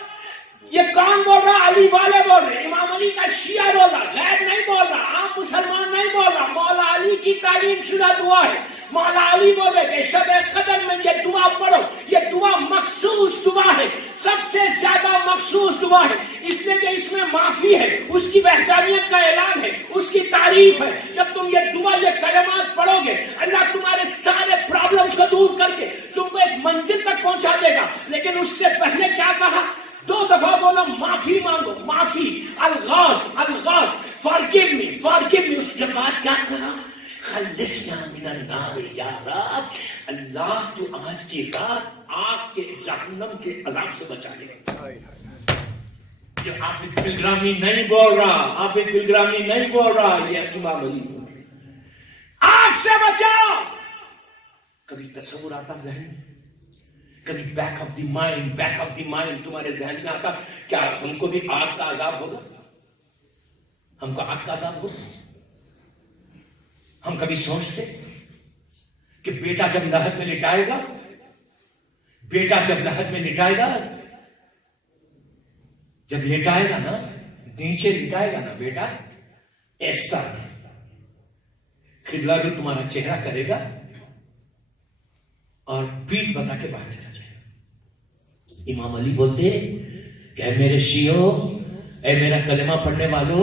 یہ کون بول رہا؟ علی والے بول رہے, امام علی کا شیعہ بول رہا, غیر نہیں بول رہا, عام مسلمان نہیں بول رہا. مولا علی کی تعلیم شدہ دعا ہے. مولا علی بول رہے کہ شب قدر میں یہ دعا پڑھو. یہ دعا مخصوص دعا ہے, سب سے زیادہ مخصوص دعا ہے, اس لیے کہ اس میں معافی ہے, اس کی وحدانیت کا اعلان ہے, اس کی تعریف ہے. جب تم یہ دعا, یہ کلمات پڑھو گے, اللہ تمہارے سارے پرابلمز کو دور کر کے تم کو ایک منزل تک پہنچا دے گا. لیکن اس سے پہلے کیا کہا؟ 2 دفعہ بولو معافی مانگو, معافی. الغوث, الغوث, forgive me, forgive me. اس کے بعد کیا کہا؟ خلصنا من النار یا رب، اللہ تو آج کی رات آگ کے جہنم کے عذاب سے بچا لے۔ یہ آپ پلگرامی نہیں بول رہا، آپ پلگرامی نہیں بول رہا، یہ امام علی بول رہا، آگ سے بچاؤ۔ کبھی تصور آتا ذہن میں، کبھی بیک آف دی مائنڈ تمہارے ذہن میں آتا کیا ہم کو بھی آگ کا عذاب ہوگا؟ ہم کو آگ کا عذاب ہوگا؟ ہم کبھی سوچتے کہ بیٹا جب لہد میں لٹائے گا، جب لٹائے گا نا، نیچے لٹائے گا نا بیٹا، ایسا قبلہ رو تمہارا چہرہ کرے گا اور پیٹ بتا کے باہر چلا جائے گا۔ امام علی بولتے کہ اے میرے شیعو، اے میرا کلمہ پڑھنے والو،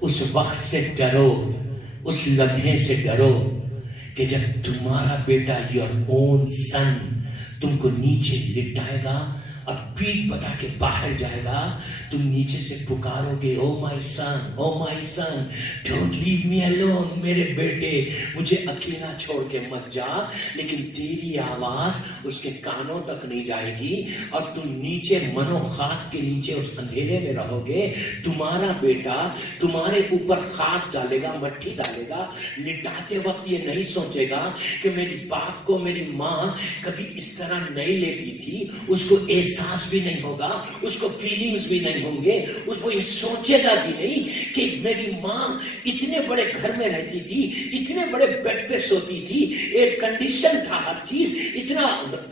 اس وقت سے ڈرو، اس لمحے سے ڈرو کہ جب تمہارا بیٹا یور اون سن تم کو نیچے لٹائے گا اور پیٹ بتا کے باہر جائے گا، تم نیچے سے پکارو گے او مائی سن ڈونٹ لیو می الون، میرے بیٹے مجھے اکیلا چھوڑ کے مت جا، لیکن تیری آواز اس کے کانوں تک نہیں جائے گی اور تم نیچے منو خاک کے نیچے اس اندھیرے میں رہو گے۔ تمہارا بیٹا تمہارے اوپر خاک ڈالے گا، مٹی ڈالے گا، لٹاتے وقت یہ نہیں سوچے گا کہ میری باپ کو میری ماں کبھی اس طرح نہیں لیٹی تھی، اس کو احساس بھی نہیں ہوگا، اس کو فیلنگز بھی نہیں ہوں گے، اس کو یہ سوچے گا بھی نہیں کہ میری ماں اتنے بڑے گھر میں رہتی تھی، اتنے بڑے بیڈ پہ سوتی تھی، ایک کنڈیشن تھا ہر چیز، اتنا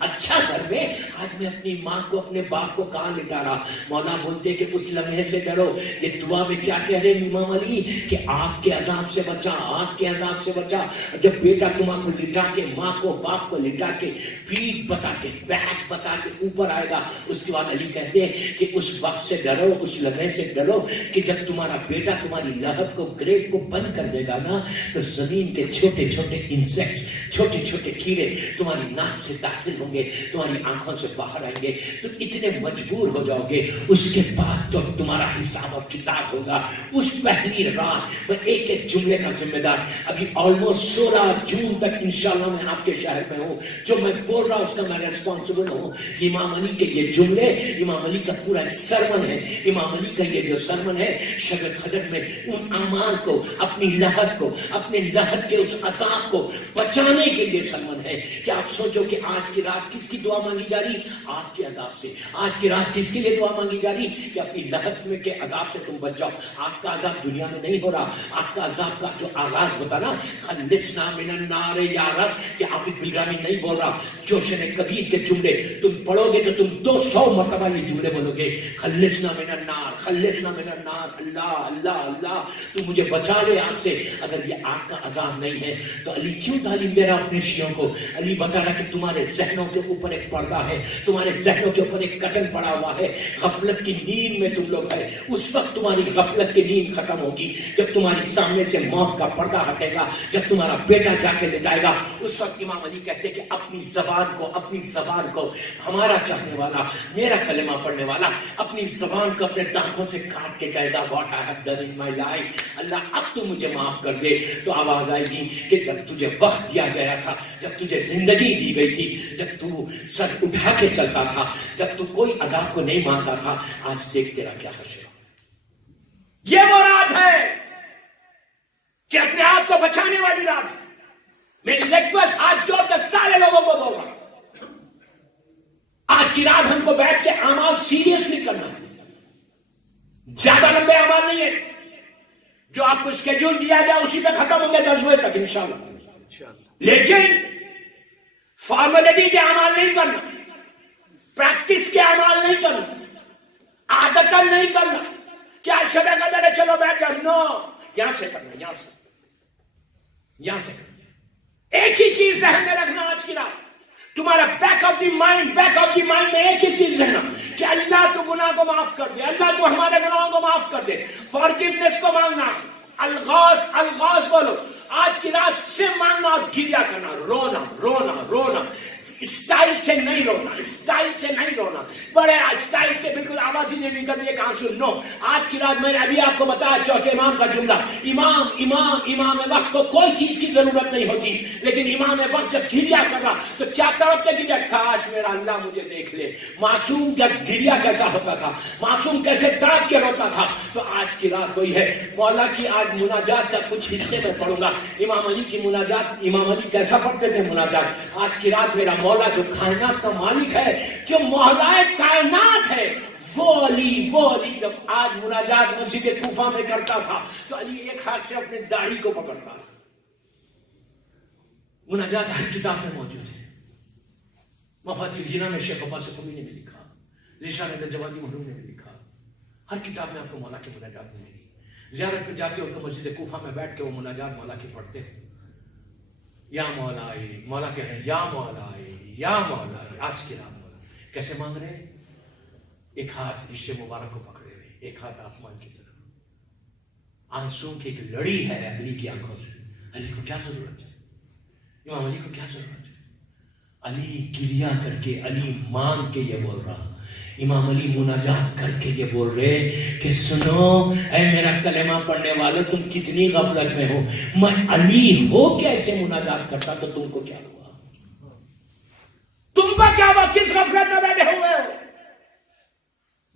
اچھا گھر میں، آج میں اپنی ماں کو اپنے باپ کو کہاں لٹا رہا۔ مولا بولتے کہ اس لمحے سے ڈرو۔ یہ دعا میں کیا کہہ رہے امام علی کہ آگ کے عذاب سے بچا، آگ کے عذاب سے بچا۔ جب بیٹا تمہاں کو لٹا کے، ماں کو باپ کو لٹا کے، پیٹ بتا کے، بیک بتا کے اوپر آئے گا، اس کے بعد علی کہتے ہیں کہ اس وقت سے ڈرو، اس لمحے سے ڈرو کہ جب تمہارا بیٹا تمہاری لہب کو، گریو کو بند کر دے گا نا، تو زمین کے چھوٹے چھوٹے انسیکٹس، چھوٹے چھوٹے کیڑے تمہاری ناک سے داخل ہوں گے، تمہاری آنکھوں سے باہر آئیں گے، تم اتنے مجبور ہو جاؤ گے۔ اس کے بعد تو تمہارا حساب و کتاب ہوگا۔ اس پہلی رات میں ایک ایک جملے کا ذمہ دار، ابھی آلموسٹ 16 جون تک انشاءاللہ میں آپ کے شہر میں ہوں، جو میں بول رہا ہوں اس کا میں ریسپانسبل ہوں۔ امام علی کے یہ جملے، امام علی کا پورا ایک سرمن ہے، امام علی کا یہ جو سرمن ہے شب قدر میں ان اعمال کو، اپنی لہد کو، اپنے لہد کے اس عذاب کو بچانے کے لیے سرمن ہے۔ کہ آپ سوچو کہ آج کی رات کس کی دعا مانگی جا رہی؟ آگ کے عذاب سے۔ آج کی رات کس کے لیے دعا مانگی جا رہی؟ کہ اپنی لہد میں کے عذاب سے تم بچ جاؤ۔ آگ کا عذاب دنیا میں نہیں ہو رہا، آگ کا عذاب کا جو آغاز ہوتا نا، خلصنا من النار یا رب، کہ آپ بلرامی نہیں بول رہا، جوشن کبیر کے جملے تم پڑھو گے تو تم 200 مرتبہ یہ جملے بولو گے، خلصنا من النار، خلصنا من النار، اللہ اللہ اللہ تو مجھے بچا لے آگ سے۔ اگر یہ آگ کا عذاب نہیں ہے تو علی کیوں تعلیم دے رہا اپنے شیعوں کو؟ علی بتا رہا کہ تمہارے ذہنوں کے اوپر ایک پردہ ہے، تمہارے ذہنوں کے اوپر ایک کٹن پڑا ہوا ہے، غفلت کی نیند میں تم لوگ ہے۔ اس وقت تمہاری غفلت کی نیند ختم ہوگی جب تمہاری سامنے سے موت کا پردہ ہٹے گا، جب تمہارا بیٹا جا کے لٹائے گا۔ اس وقت امام علی کہتے کہ اپنی زبان کو ہمارا چاہنے والا، میرا کلمہ پڑھنے والا اپنی زبان کو اپنے دانتوں سے کاٹ کے کہے گا what I have done in my life، اللہ اب تو مجھے معاف کر دے۔ تو آواز آئے گی کہ جب تجھے وقت دیا گیا تھا، جب تجھے زندگی دی گئی تھی، جب تو سر اٹھا کے چلتا تھا، جب تو کوئی عذاب کو نہیں مانتا تھا، آج دیکھ تیرا کیا حشر۔ یہ وہ رات ہے کہ اپنے آپ کو بچانے والی رات ہے۔ میری ریکویسٹ ہاتھ جوڑ کر سارے لوگوں کو بول رہا ہوں، آج کی رات ہم کو بیٹھ کے اعمال سیریسلی کرنا ہے۔ زیادہ لمبے اعمال نہیں ہے، جو آپ کو اسکیڈول دیا گیا اسی پہ ختم ہوں گے 10 بجے تک انشاءاللہ۔ لیکن فارمیلٹی کے اعمال نہیں کرنا، پریکٹس کے اعمال نہیں کرنا، عادتاً نہیں کرنا، کیا شب قدر ہے چلو بیٹھ جاؤ، نو، یہاں سے کرنا، یہاں سے کرنا۔ ایک ہی چیز ذہن میں رکھنا آج کی رات، تمہارا بیک آف دی مائنڈ میں ایک ہی چیز رہنا کہ اللہ تو گناہ کو معاف کر دے، اللہ تو ہمارے گناہوں کو معاف کر دے، فارگیونیس کو مانگنا، الغاز بولو، آج کی رات سے مانگنا اور گریا کرنا، رونا، اسٹائل سے نہیں رونا، اسٹائل سے نہیں رونا، بڑے اسٹائل سے بالکل آواز ہی نہیں نکلتی ہے کہاں سن. نو، آج کی رات میں نے ابھی آپ کو بتایا چوتھے امام کا جملہ. امام وقت کو کوئی چیز کی ضرورت نہیں ہوتی، لیکن امام وقت جب گریا کر رہا تو کیا طرف کے گریا، کاش میرا اللہ مجھے دیکھ لے. معصوم جب گریا کیسا ہوتا تھا، معصوم کیسے تڑپ کے روتا تھا. تو آج کی رات وہی ہے. مولا کی آج مناجات کا کچھ حصے میں پڑھوں گا. امام علی کی مناجات، امام علی کیسا پڑھتے تھے مناجات. آج کی رات میرا مولا جو کائنات کا مالک ہے، جو مولا کائنات ہے، وہ علی جب آج مناجات مسجد کوفہ میں کرتا تھا تو علی ایک ہاتھ سے اپنے داڑھی کو پکڑتا تھا. مناجات ہر کتاب میں موجود ہے. مفاتیح الجنان میں شیخ عباس قمی نے بھی لکھا، رسالۃ جوادی محروم نے بھی لکھا. ہر کتاب میں آپ کو مولا کی مناجات ملے گی. زیارت پہ جاتے ہو تو مسجد کوفہ میں بیٹھ کے وہ مناجات مولا کی پڑھتے ہیں. یا مولا، مولا کہہ رہے ہیں یا مولا، یا مولا. آج کی رات مولا کیسے مانگ رہے ہیں؟ ایک ہاتھ رشتے مبارک کو پکڑے ہوئے، ایک ہاتھ آسمان کی طرف. آنسوں کی ایک لڑی ہے علی کی آنکھوں سے. علی کو کیا ضرورت ہے؟ امام علی کو کیا ضرورت ہے؟ علی گریا کر کے، علی مانگ کے یہ بول رہا. امام علی مناجات کر کے یہ بول رہے کہ سنو اے میرا کلمہ پڑھنے والے، تم کتنی غفلت میں ہو. میں علی ہو کے ایسے مناجات کرتا تو تم کو کیا ہوا؟ تم کو کیا ہوا؟ کس غفلت میں بیٹھے ہوئے ہو؟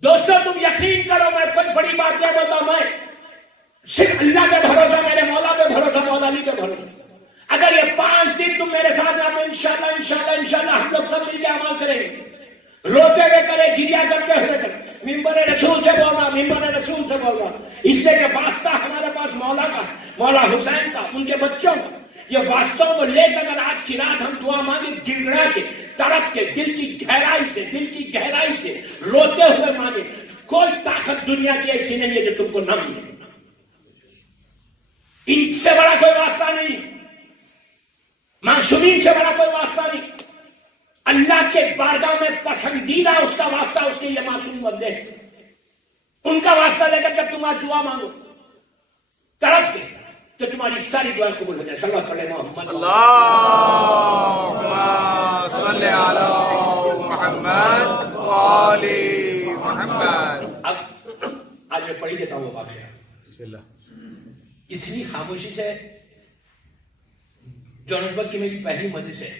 دوستو تم یقین کرو، میں کوئی بڑی بات نہیں بولتا، میں صرف اللہ پہ بھروسہ، میرے مولا پہ بھروسہ، مولا علی پہ بھروسہ. اگر یہ 5 دن تم میرے ساتھ آپ انشاءاللہ ہم لوگ سب مل کے عمل کریں گے. روتے ہوئے کرے، گریا کرتے ہوئے کرے. ممبر رسول سے بول رہا، ممبر رسول سے بول رہا، اس لیے کہ واسطہ ہمارے پاس مولا کا، مولا حسین کا، ان کے بچوں کا. یہ واسطوں کو لے کر اگر آج کی رات ہم دعا مانگے، گڑگڑا کے، تڑپ کے، دل کی گہرائی سے روتے ہوئے مانگے، کوئی طاقت دنیا کی ایسی نہیں ہے جو تم کو نہ ملے. ان سے بڑا کوئی واسطہ نہیں، معصومین سے بڑا کوئی واسطہ نہیں. اللہ کے بارگاہ میں پسندیدہ اس کا واسطہ اس کے یہ معصوم بندے ہیں. ان کا واسطہ لے کر جب تم آج دعا مانگو تڑپ کے تو تمہاری ساری دعائیں قبول ہو جائے. صلوات پڑھے محمد اللہم صلی علی محمد وآل محمد. اب آج میں پڑھی دیتا ہوں وہ واقعہ. بسم اللہ. اتنی خاموشی سے جونسبرگ کی میری پہلی مجلس ہے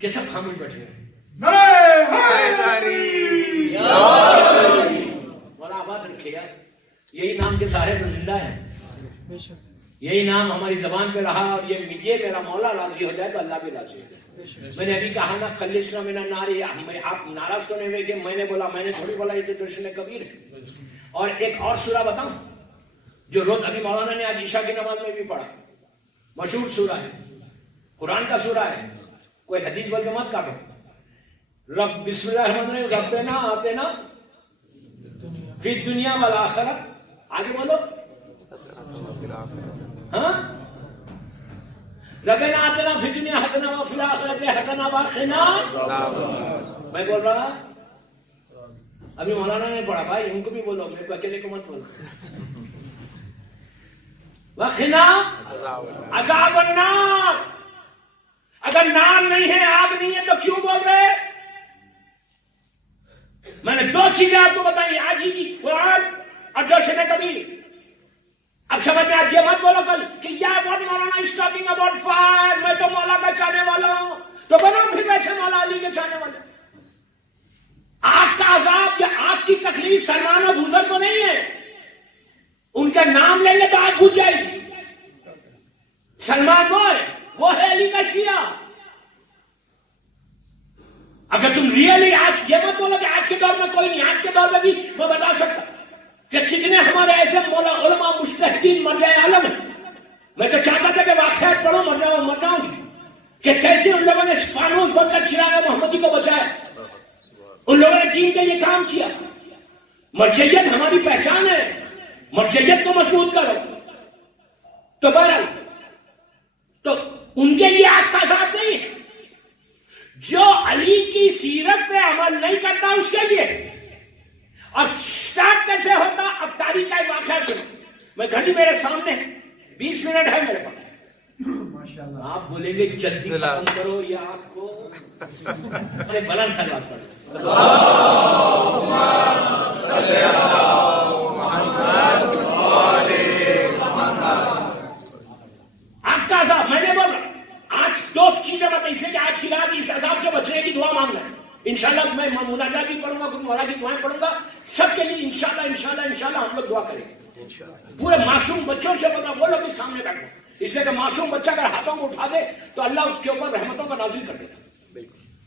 کہ سب خاموش بیٹھے ہیں. مولا آباد رکھے یار، یہی نام کے سارے تو زندہ ہیں. یہی نام ہماری زبان پہ رہا اور یہ میرا مولا راضی ہو جائے تو اللہ بھی راضی ہو جائے. میں نے ابھی کہا نا خلصنا من النار، آپ ناراض تو نہیں ہوئے کہ میں نے بولا، میں نے تھوڑی بولا، یہ تو دشمن کبیر ہے. اور ایک اور سورہ بتاؤں جو روز ابھی مولانا نے آج عشاء کی نماز میں بھی پڑھا، مشہور سورہ ہے، قرآن کا سورہ ہے. کوئی حدیث بول کے مت کاٹو. رب بسم اللہ الرحمن الرحیم، ربنا آتنا فی الدنیا والآخرہ. آگے بولو. ہاں، ربنا آتنا فی الدنیا حسنہ وفی الآخرۃ حسنہ وقنا. میں بول رہا، ابھی مولانا نے پڑھا، بھائی ان کو بھی بولو، میرے کو اکیلے کو مت بولو. وقنا عذاب النار. اگر نار نہیں ہے، آگ نہیں ہے تو کیوں بول رہے؟ میں نے 2 چیزیں آپ کو بتائی آج ہی کی، قرآن اور جوشن کبیر. اب سمجھ میں آج یہ مت بولو کل کہ یا بہت مولانا از ٹاکنگ اباؤٹ فائر، میں تو مولا کا چاہنے والا ہوں، تو بنو پھر ویسے مولا علی کے چاہنے والے. آگ کا عذاب یا آگ کی تکلیف سلمان اور بزرگ کو نہیں ہے. ان کا نام لیں گے تو آگ بجھ جائے گی. سلمان وہ ہے علی کا شیعہ. اگر تم ریئلی آج یہ مت بولو کہ آج کے دور میں کوئی نہیں، آج کے دور میں بھی میں بتا سکتا کہ کتنے ہمارے ایسے علماء مجتہدین مرجع عالم ہیں. میں تو چاہتا تھا کہ واقعات پڑھو، مر جاؤں کہ کیسے ان لوگوں نے فانوس بن کر چراغ محمدی کو بچایا، ان لوگوں نے دین کے لیے کام کیا. مرجعیت ہماری پہچان ہے، مرجعیت کو مضبوط کرو. تو بہرحال تو ان کے لیے آگ کا عذاب نہیں ہے. جو علی کی سیرت پہ عمل نہیں کرتا اس کے لیے. اب سٹارٹ کیسے ہوتا؟ اب تاریخ کا ایک واقعہ سنو. میں گھڑی میرے سامنے 20 منٹ ہے میرے پاس. آپ بولیں گے جلدی ختم کرو یا آپ کو بلند سلوات پڑھو. آپ کا عذاب میں نے بولا آج دو چیزیں بتائی سے کہ آج کی رات اس عذاب سے بچنے کی دعا مانگنا ہے. انشاءاللہ میں مناجات بھی پڑھوں گا, کچھ مولا کی دعائیں پڑھوں گا, سب کے لیے انشاءاللہ ہم لوگ دعا کریں گے. پورے معصوم بچوں سے بتا وہ لوگ بھی سامنے بیٹھے, اس لیے کہ معصوم بچہ اگر ہاتھوں کو اٹھا دے تو اللہ اس کے اوپر رحمتوں کا نازل کر دیتا.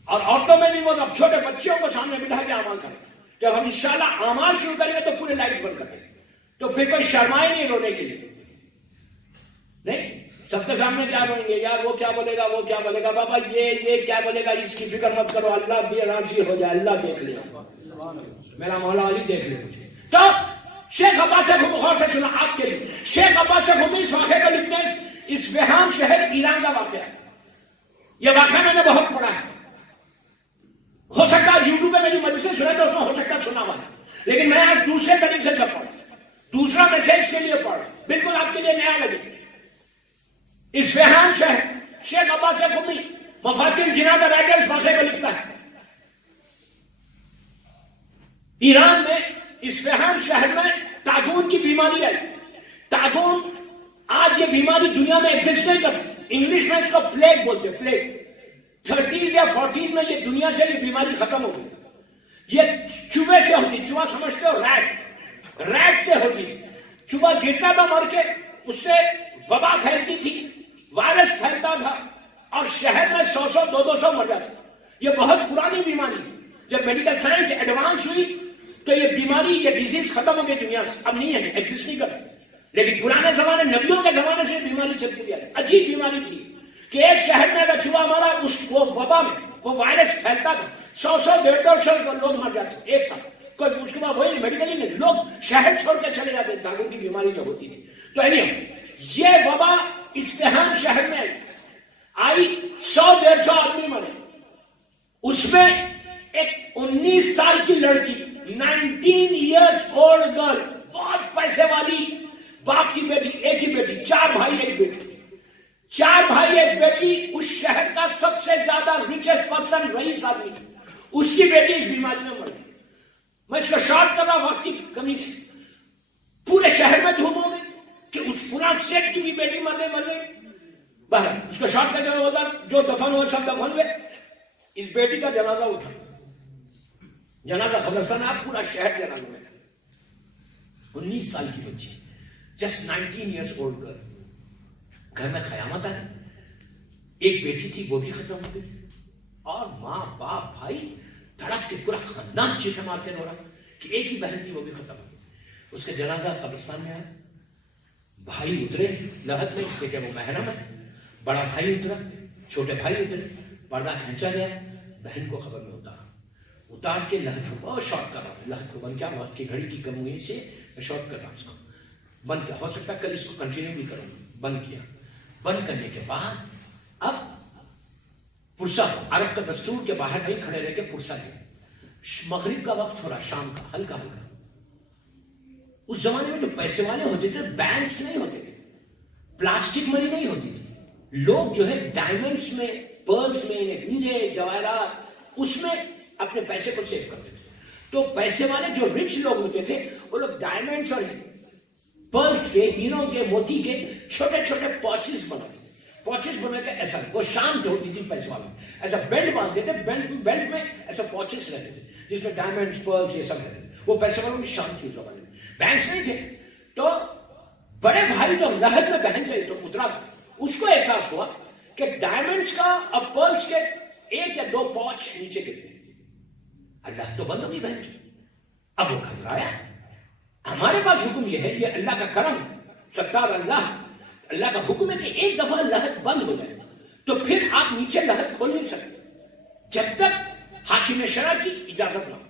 اور عورتوں میں بھی وہ اب چھوٹے بچوں کو سامنے بٹھا کے اعمال کریں. جب ہم انشاءاللہ اعمال شروع کریں گے تو پورے لائٹس بند کر دیں گے, تو پھر کوئی شرمائے نہیں رونے کے لیے. نہیں سب کے سامنے کیا بولیں گے, یار وہ کیا بولے گا, وہ کیا بولے گا, بابا یہ کیا بولے گا, اس کی فکر مت کرو, اللہ بھی راضی ہو جائے, اللہ دیکھ لیا, میرا مولا علی دیکھ لے مجھے. تو شیخ عباس غور سے سنا آپ کے لیے. شیخ عباس غومی اس واقعے کا لکھتے ہیں, اصفہان شہر ایران کا واقعہ ہے. یہ واقعہ میں نے بہت پڑھا ہے. ہو سکتا ہے یوٹیوب پہ میری مجلسیں سنے تو اس میں ہو سکتا ہے سنا ہوا ہے, لیکن میں آج دوسرے طریقے سے پڑھا, دوسرا میسج کے لیے پڑھا, بالکل آپ کے لیے نیا لگے. اصفہان شہر, شیخ عباس غومی مفاتیح الجنان کا رائٹر اس واقعے کو لکھتا ہے. ایران میں اصفہان شہر میں طاعون کی بیماری ہے. طاعون آج یہ بیماری دنیا میں ایگزسٹ نہیں کرتی. انگلش میں اس کو پلیگ بولتے, پلیگ. 30s یا 40s میں یہ دنیا سے یہ بیماری ختم ہو گئی. یہ چوہے سے ہوتی, چوہا سمجھتے ہو ریٹ, ریٹ سے ہوتی. چوہا گرتا تھا مر کے, اس سے وبا پھیلتی تھی, وائرس پھیلتا تھا, اور شہر میں 100 200 مر جاتے. یہ بہت پرانی بیماری. جب میڈیکل سائنس ایڈوانس ہوئی تو یہ بیماری, یہ ڈیزیز ختم ہو گئی دنیا سے, اب نہیں ہے, ایگزسٹ نہیں کرتی. لیکن پرانے زمانے, نبیوں کے زمانے سے بیماری چلتی رہی. عجیب بیماری تھی کہ ایک شہر میں اگر چوہا مارا, اس وہ وبا میں وہ وائرس پھیلتا تھا, 100 150 لوگ مر جاتے ایک ساتھ. کوئی اس کے بعد وہی میڈیکل ہی نہیں, لوگ شہر چھوڑ کے چلے جاتے. طاعون کی بیماری جو ہوتی تھی. تو یہ وبا اصفہان شہر میں آئی, 100 150 آدمی مرے. اس میں ایک 19 سال کی لڑکی, 19 ایئرس اولڈ گرل, بہت پیسے والی, باپ کی بیٹی, ایک ہی بیٹی, 4 بھائی ایک بیٹی, 4 بھائی ایک بیٹی. اس شہر کا سب سے زیادہ ریچسٹ پرسن رئیس آدمی, اس کی بیٹی اس بیماری میں مر گئی. میں اس کو شارٹ کر رہا وقت کی کمی سے. پورے شہر میں دھوم ہو گئی کہ اس فلاں سیٹ کی بھی بیٹی مر گئی. بہرحال اس کو شارٹ کر کے ہوتا, جو دفن ہوئے سب دفن ہوئے. اس بیٹی کا جنازہ اٹھا, جنازہ قبرستان ہے, پورا شہر جنازہ میں تھا. 19 سال کی بچی, جسٹ 19 ایئرس اولڈ گرل. گھر میں قیامت آئی. ایک بیٹی تھی وہ بھی ختم ہو گئی, اور ماں باپ بھائی دھڑک کے پورا خاندان چیخے مار کے رو رہا کہ ایک ہی بہن تھی وہ بھی ختم ہو گئی. اس کے جنازہ قبرستان میں آیا. بھائی اترے لحد میں, اس سے کہ وہ محرم ہے. بڑا بھائی اترا, چھوٹے بھائی اترے, پردہ کھینچا گیا, بہن کو خبر میں اتار کے لحد کو بہت شارٹ کر رہا ہوں. لحد کو بند کیا, وقت کی گھڑی کی کمی سے شارٹ کر رہا ہوں. اس کو بند کیا, ہو سکتا ہے کل اس کو کنٹینیو بھی کروں. بند کیا. بند کرنے کے بعد اب پرسا, عرب کا دستور کے باہر نہیں کھڑے رہ کے پرسا گیا. مغرب کا وقت ہو رہا, شام کا, ہلکا ہلکا. اس زمانے میں جو پیسے والے ہوتے تھے, بینکس نہیں ہوتے تھے, پلاسٹک منی نہیں ہوتی تھی. لوگ جو ہے ڈائمنڈس میں, پرلز میں, ہیرے جواہرات, اس میں اپنے پیسے کو سیو کرتے تھے. تو پیسے والے جو رچ لوگ ہوتے تھے وہ لوگ ڈائمنڈس اور پرلز کے, ہیروں کے, موتی کے چھوٹے چھوٹے پوچز بناتے تھے. پوچز بنا کے ایسا, وہ شانت ہوتی تھی پیسے والوں, ایسا بیلٹ باندھتے تھے, بیلٹ میں ایسا پوچز رہتے تھے جس میں ڈائمنڈس, پرلز یہ سب رہتے تھے. وہ پیسے والوں کی شان تھی اس زمانے میں, بینکس نہیں تھے. تو بڑے بھائی جو لہد میں بہن گئے تو اترا تھا, اس کو احساس ہوا کہ ڈائمنڈس کا اور پرلز کے 1 یا 2 پوچ نیچے گرتے. اللہ تو بند ہوگی بہن کی. اب وہ گھبرایا. ہمارے پاس حکم یہ ہے, یہ اللہ کا کرم ہے, ستار اللہ کا حکم ہے کہ ایک دفعہ لہد بند ہو جائے تو پھر آپ نیچے لہد کھول نہیں سکتے جب تک حاکم شرع کی اجازت نہ ہو,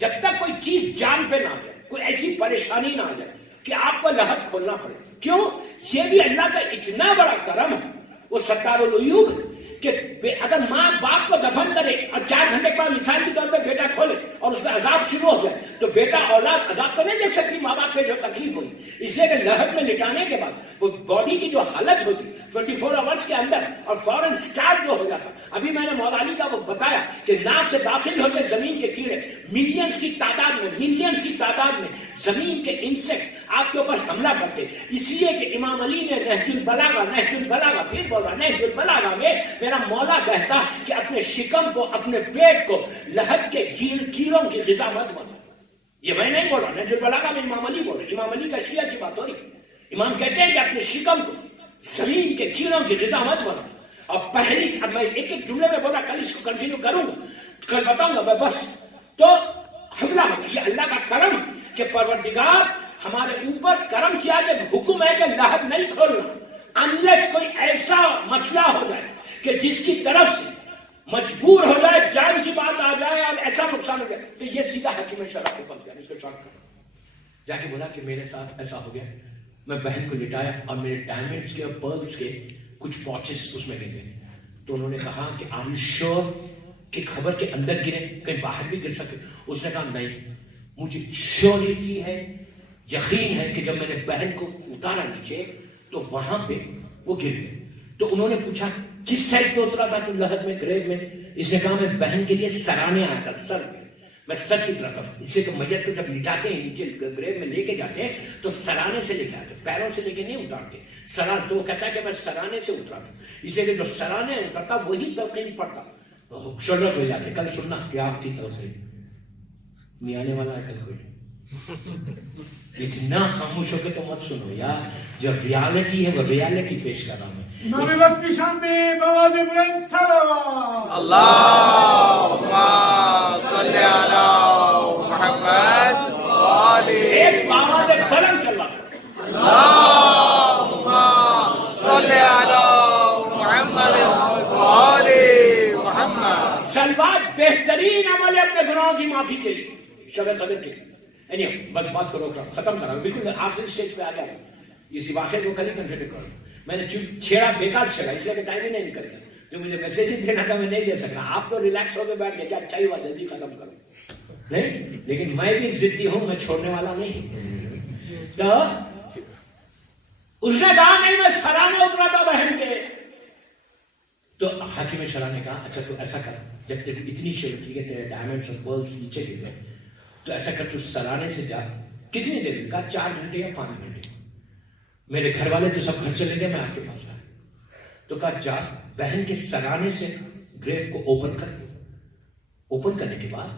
جب تک کوئی چیز جان پہ نہ آ جائے, کوئی ایسی پریشانی نہ آ جائے کہ آپ کو لہد کھولنا پڑے. کیوں؟ یہ بھی اللہ کا اتنا بڑا کرم ہے, وہ ستار العیوب ہے کہ اگر ماں باپ کو دفن کرے اور 4 گھنٹے کے بعد مثال کے طور پہ بیٹا کھولے اور اس میں عذاب شروع ہو جائے تو بیٹا اولاد عذاب تو نہیں دیکھ سکتی ماں باپ پہ جو تکلیف ہوئی. اس لیے کہ لہد میں لٹانے کے بعد وہ باڈی کی جو حالت ہوتی 24 آورس کے اندر اور فوراً سٹارٹ جو ہو جاتا. ابھی میں نے مولا علی کا وہ بتایا کہ ناک سے داخل ہوتے زمین کے کیڑے ملینز کی تعداد میں زمین کے انسیکٹ آپ کے اوپر حملہ کرتے. اس لیے کہ امام علی نے نہج البلاغہ پھر بول رہا نہج البلاغہ میں میرا مولا کہتا کہ اپنے شکم کو اپنے پیٹ کو لہد کے کیڑوں کی غذا مت بنو. یہ میں نہیں بول رہا, نہج البلاغہ میں امام علی بول رہے. امام علی کا شیعہ کی بات ہو رہی. امام کہتے ہیں کہ اپنے شکم کو زمین کے کیڑوں کی غذا مت بنو. اور پہلی اب میں ایک جملے میں بولا, کل اس کو کنٹینیو کروں گا, کل بتاؤں گا میں بس. تو حملہ ہو گیا. یہ اللہ کا کرم کہ پروردگار ہمارے اوپر کرم کیا کہ حکم ہے کہ لہد نہیں کھولنا انلیس کوئی ایسا مسئلہ ہو جائے کہ جس کی طرف سے مجبور ہو جائے, جان کی بات آ جائے اور ایسا نقصان ہو جائے. تو یہ سیدھا حکیم شرع کو بن گیا. اس کو شارٹ کر جا کے بولا کہ میرے ساتھ ایسا ہو گیا. میں بہن کو لٹایا اور میرے ڈائمنڈس کے اور پرلز کے کچھ پاچز اس میں گر گئے. تو انہوں نے کہا کہ آر یو شیور کہ خبر کے اندر گرے, کہیں باہر بھی گر سکے. اس نے کہا نہیں, مجھے شیورٹی ہے, یقین ہے کہ جب میں نے بہن کو اتارا نیچے تو وہاں پہ وہ گر گئے. تو انہوں نے پوچھا کس سائڈ پہ اترا تھا تو لہد میں, گریو میں. اس نے کہا میں بہن کے لیے سرانے آیا تھا, سر پہ, میں سر کی طرف تھا. اس لیے کہ میت کو جب لٹاتے ہیں نیچے گریو میں لے کے جاتے ہیں تو سرانے سے لے کے آتے, پیروں سے لے کے نہیں اتارتے. سران تو وہ کہتا ہے کہ میں سرانے سے اترا تھا. اس لیے کہ جو سرانے اترتا وہی تلقین پڑتا. شولڈر ہو جاتے. کل سننا کیا تھی تلقین نہیں آنے والا ہے کل کوئی. اتنا خاموش ہو کے تو مت سنو یار, جو ریالٹی ہے وہ ریالٹی پیش کر رہا ہوں. امام وقت کی شان میں بآواز بلند صلوات. اللہم صلی علی محمد وآلہ. ایک بآواز بلند صلوات. اللہم صلی علی محمد وآلہ محمد. صلوات بہترین عمل ہے اپنے گناہوں کی معافی کے لیے, شب قدر کے لیے. بس بات کرو, ختم کرا, بالکل آخری سٹیج پہ آ گیا. اسی واقعے کو کل ہی کنٹینیو کروں. میں نے چھیڑا, بیکار چھیڑا, اس لیے کہ ٹائم ہی نہیں نکل گیا. جو مجھے میسج دینا تھا میں نہیں دے سکتا. آپ تو ریلیکس ہو کے بیٹھ گئے کہ اچھا ہی ہوا جلدی ختم کرو. نہیں, لیکن میں بھی ضدی ہوں, میں چھوڑنے والا نہیں. تو اس نے کہا نہیں میں سرانے اترا تھا بہن کے. تو حاکم شرع نے کہا اچھا تو ایسا کر, جب تک اتنی شیورٹی ہے تیرے ڈائمنڈس اور پرلز نیچے گر گئے تو ایسا کر تو سرانے سے جا. کتنی دیر؟ کہا 4 گھنٹے یا 5 گھنٹے. میرے گھر والے تو سب گھر چلے گئے, میں آپ کے پاس آیا. تو کہا جا بہن کے سرانے سے گریو کو اوپن کر. اوپن کرنے کے بعد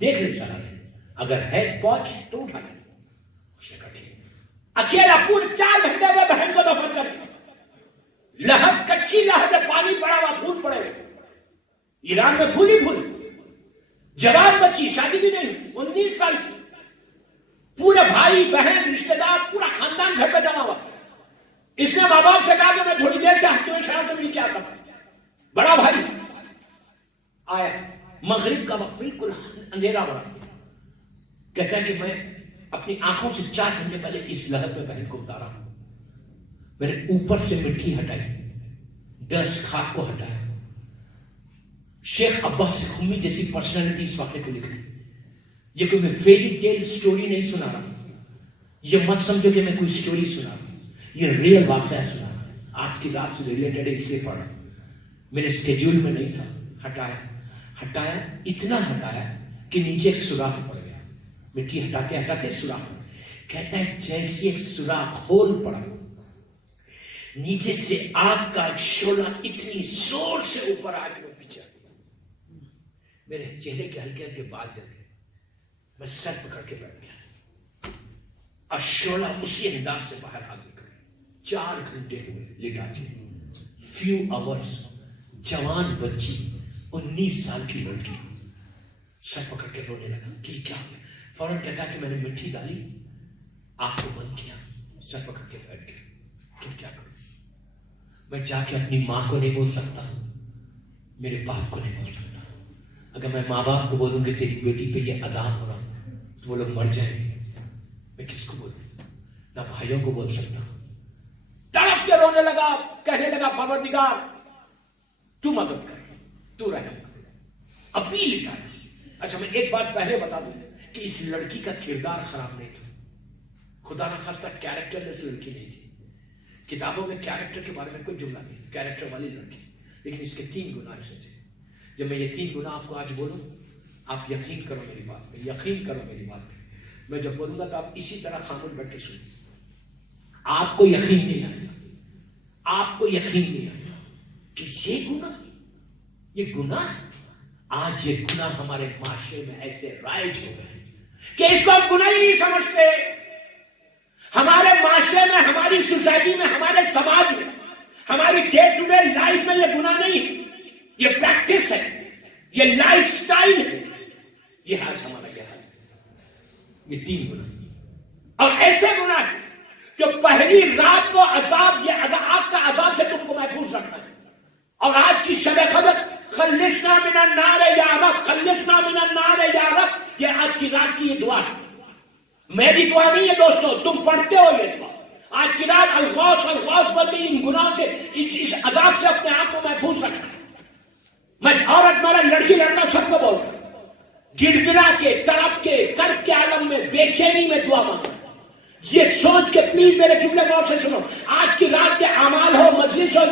دیکھ لے سرانے, اگر ہے پہنچ تو اٹھا لے. اس نے کہا ٹھیک. اکیلا پورے 4 گھنٹے میں بہن کو دفن کر. لہد کچی لہد, پانی پڑا ہوا, پھول پڑے ہوئے. ایران میں پھول ہی پھول. جوان بچی, شادی بھی نہیں, 19 سال کی. پورے بھائی بہن رشتہ دار پورا خاندان گھر پہ جمع ہوا. اس نے ماں باپ سے کہا کہ میں تھوڑی دیر سے حکیم شرع سے مل کے آتا ہوں. بڑا بھائی آیا, مغرب کا وقت, بالکل اندھیرا ہو رہا. کہتا ہے کہ میں اپنی آنکھوں سے 4 گھنٹے پہلے اس لہد میں بہن کو اتارا. میں نے اوپر سے مٹی ہٹائی, ڈسٹ خاک کو ہٹایا. شیخ عباس خمی جیسی پرسنالٹی اس واقعے کو لکھ رہی. یہ کوئی میں فیری ٹیل سٹوری نہیں سنا رہا, یہ مت سمجھو کہ میں کوئی سٹوری سنا رہا, یہ ریئل واقعہ سنا رہا. آج کی رات سے ریلیٹڈ ہے اس لیے پڑھا. میرے اسکیڈول میں نہیں تھا. ہٹایا, اتنا ہٹایا کہ نیچے ایک سوراخ پڑ گیا. مٹی ہٹاتے ہٹاتے سوراخ. کہتا ہے جیسی ایک سوراخ ہول پڑا, نیچے سے آگ کا ایک شعلہ اتنی زور سے اوپر آ کے پیچھے. میرے چہرے کے ہلکے ہلکے بال جل گئے. میں سر پکڑ کے بیٹھ گیا اور شعلہ اسی انداز سے باہر آ نکلا. 4 گھنٹے ہوئے لیٹا کے. Few hours. جوان بچی, 19 سال کی لڑکی, سر پکڑ کے رونے لگا کہ کیا ہو گیا. فوراً کہتا کہ میں نے مٹھی ڈالی, آنکھ کو بند کیا, سر پکڑ کے بیٹھ گیا. کیا کروں؟ میں جا کے اپنی ماں کو نہیں بول سکتا, میرے باپ کو نہیں بول سکتا. اگر میں ماں باپ کو بولوں کہ تیری بیٹی پہ یہ عذاب ہو رہا تو وہ لوگ مر جائیں گے. میں کس کو بولوں؟ نہ بھائیوں کو بول سکتا. تڑپ کے رونے لگا, کہنے لگا پروردگار تو مدد کر، تو رحم کر، اپیل کر۔ اچھا میں ایک بات پہلے بتا دوں کہ اس لڑکی کا کردار خراب نہیں تھا، خدا نہ خواستہ کیریکٹر لیس لڑکی نہیں تھی، کتابوں میں کیریکٹر کے بارے میں کوئی جملہ نہیں، کیریکٹر والی لڑکی، لیکن اس کے 3 گناہ ایسے تھے۔ جب میں یہ 3 گناہ آپ کو آج بولوں، آپ یقین کرو میری بات پہ، یقین کرو میری بات پہ، میں جب بولوں گا تو آپ اسی طرح خاموش بیٹھ کے سنیں، آپ کو یقین نہیں آئے گا، آپ کو یقین نہیں آئے گا کہ یہ گناہ آج یہ گناہ ہمارے معاشرے میں ایسے رائج ہو گئے کہ اس کو ہم گناہ ہی نہیں سمجھتے۔ ہمارے معاشرے میں، ہماری سوسائٹی میں، ہمارے سماج میں، ہماری ڈے ٹو ڈے لائف میں یہ گناہ نہیں ہے، یہ پریکٹس ہے، یہ لائف سٹائل ہے، یہ آج ہمارا یہ حال ہے۔ یہ 3 گناہ، اور ایسے گناہ ہیں جو پہلی رات کو عذاب، یہ آگ کا عذاب سے تم کو محفوظ رکھنا ہے۔ اور آج کی شب قدر، خلصنا من النار یا رب، خلصنا من النار یا رب، یہ آج کی رات کی یہ دعا ہے، میری دعا نہیں ہے دوستو، تم پڑھتے ہو یہ دعا۔ آج کی رات الغوث بلکہ ان گناہوں سے، اس عذاب سے اپنے آپ کو محفوظ رکھنا ہے۔ میں عورت مرد لڑکی لڑکا سب کو بول رہا ہوں، گڑ گڑا کے، تڑپ کے، کرب کے عالم میں، بے چینی میں دعا مانگنا، یہ سوچ کے، پلیز میرے جملے غور سے سنو، آج کی رات کے اعمال ہو، مجلس ہو،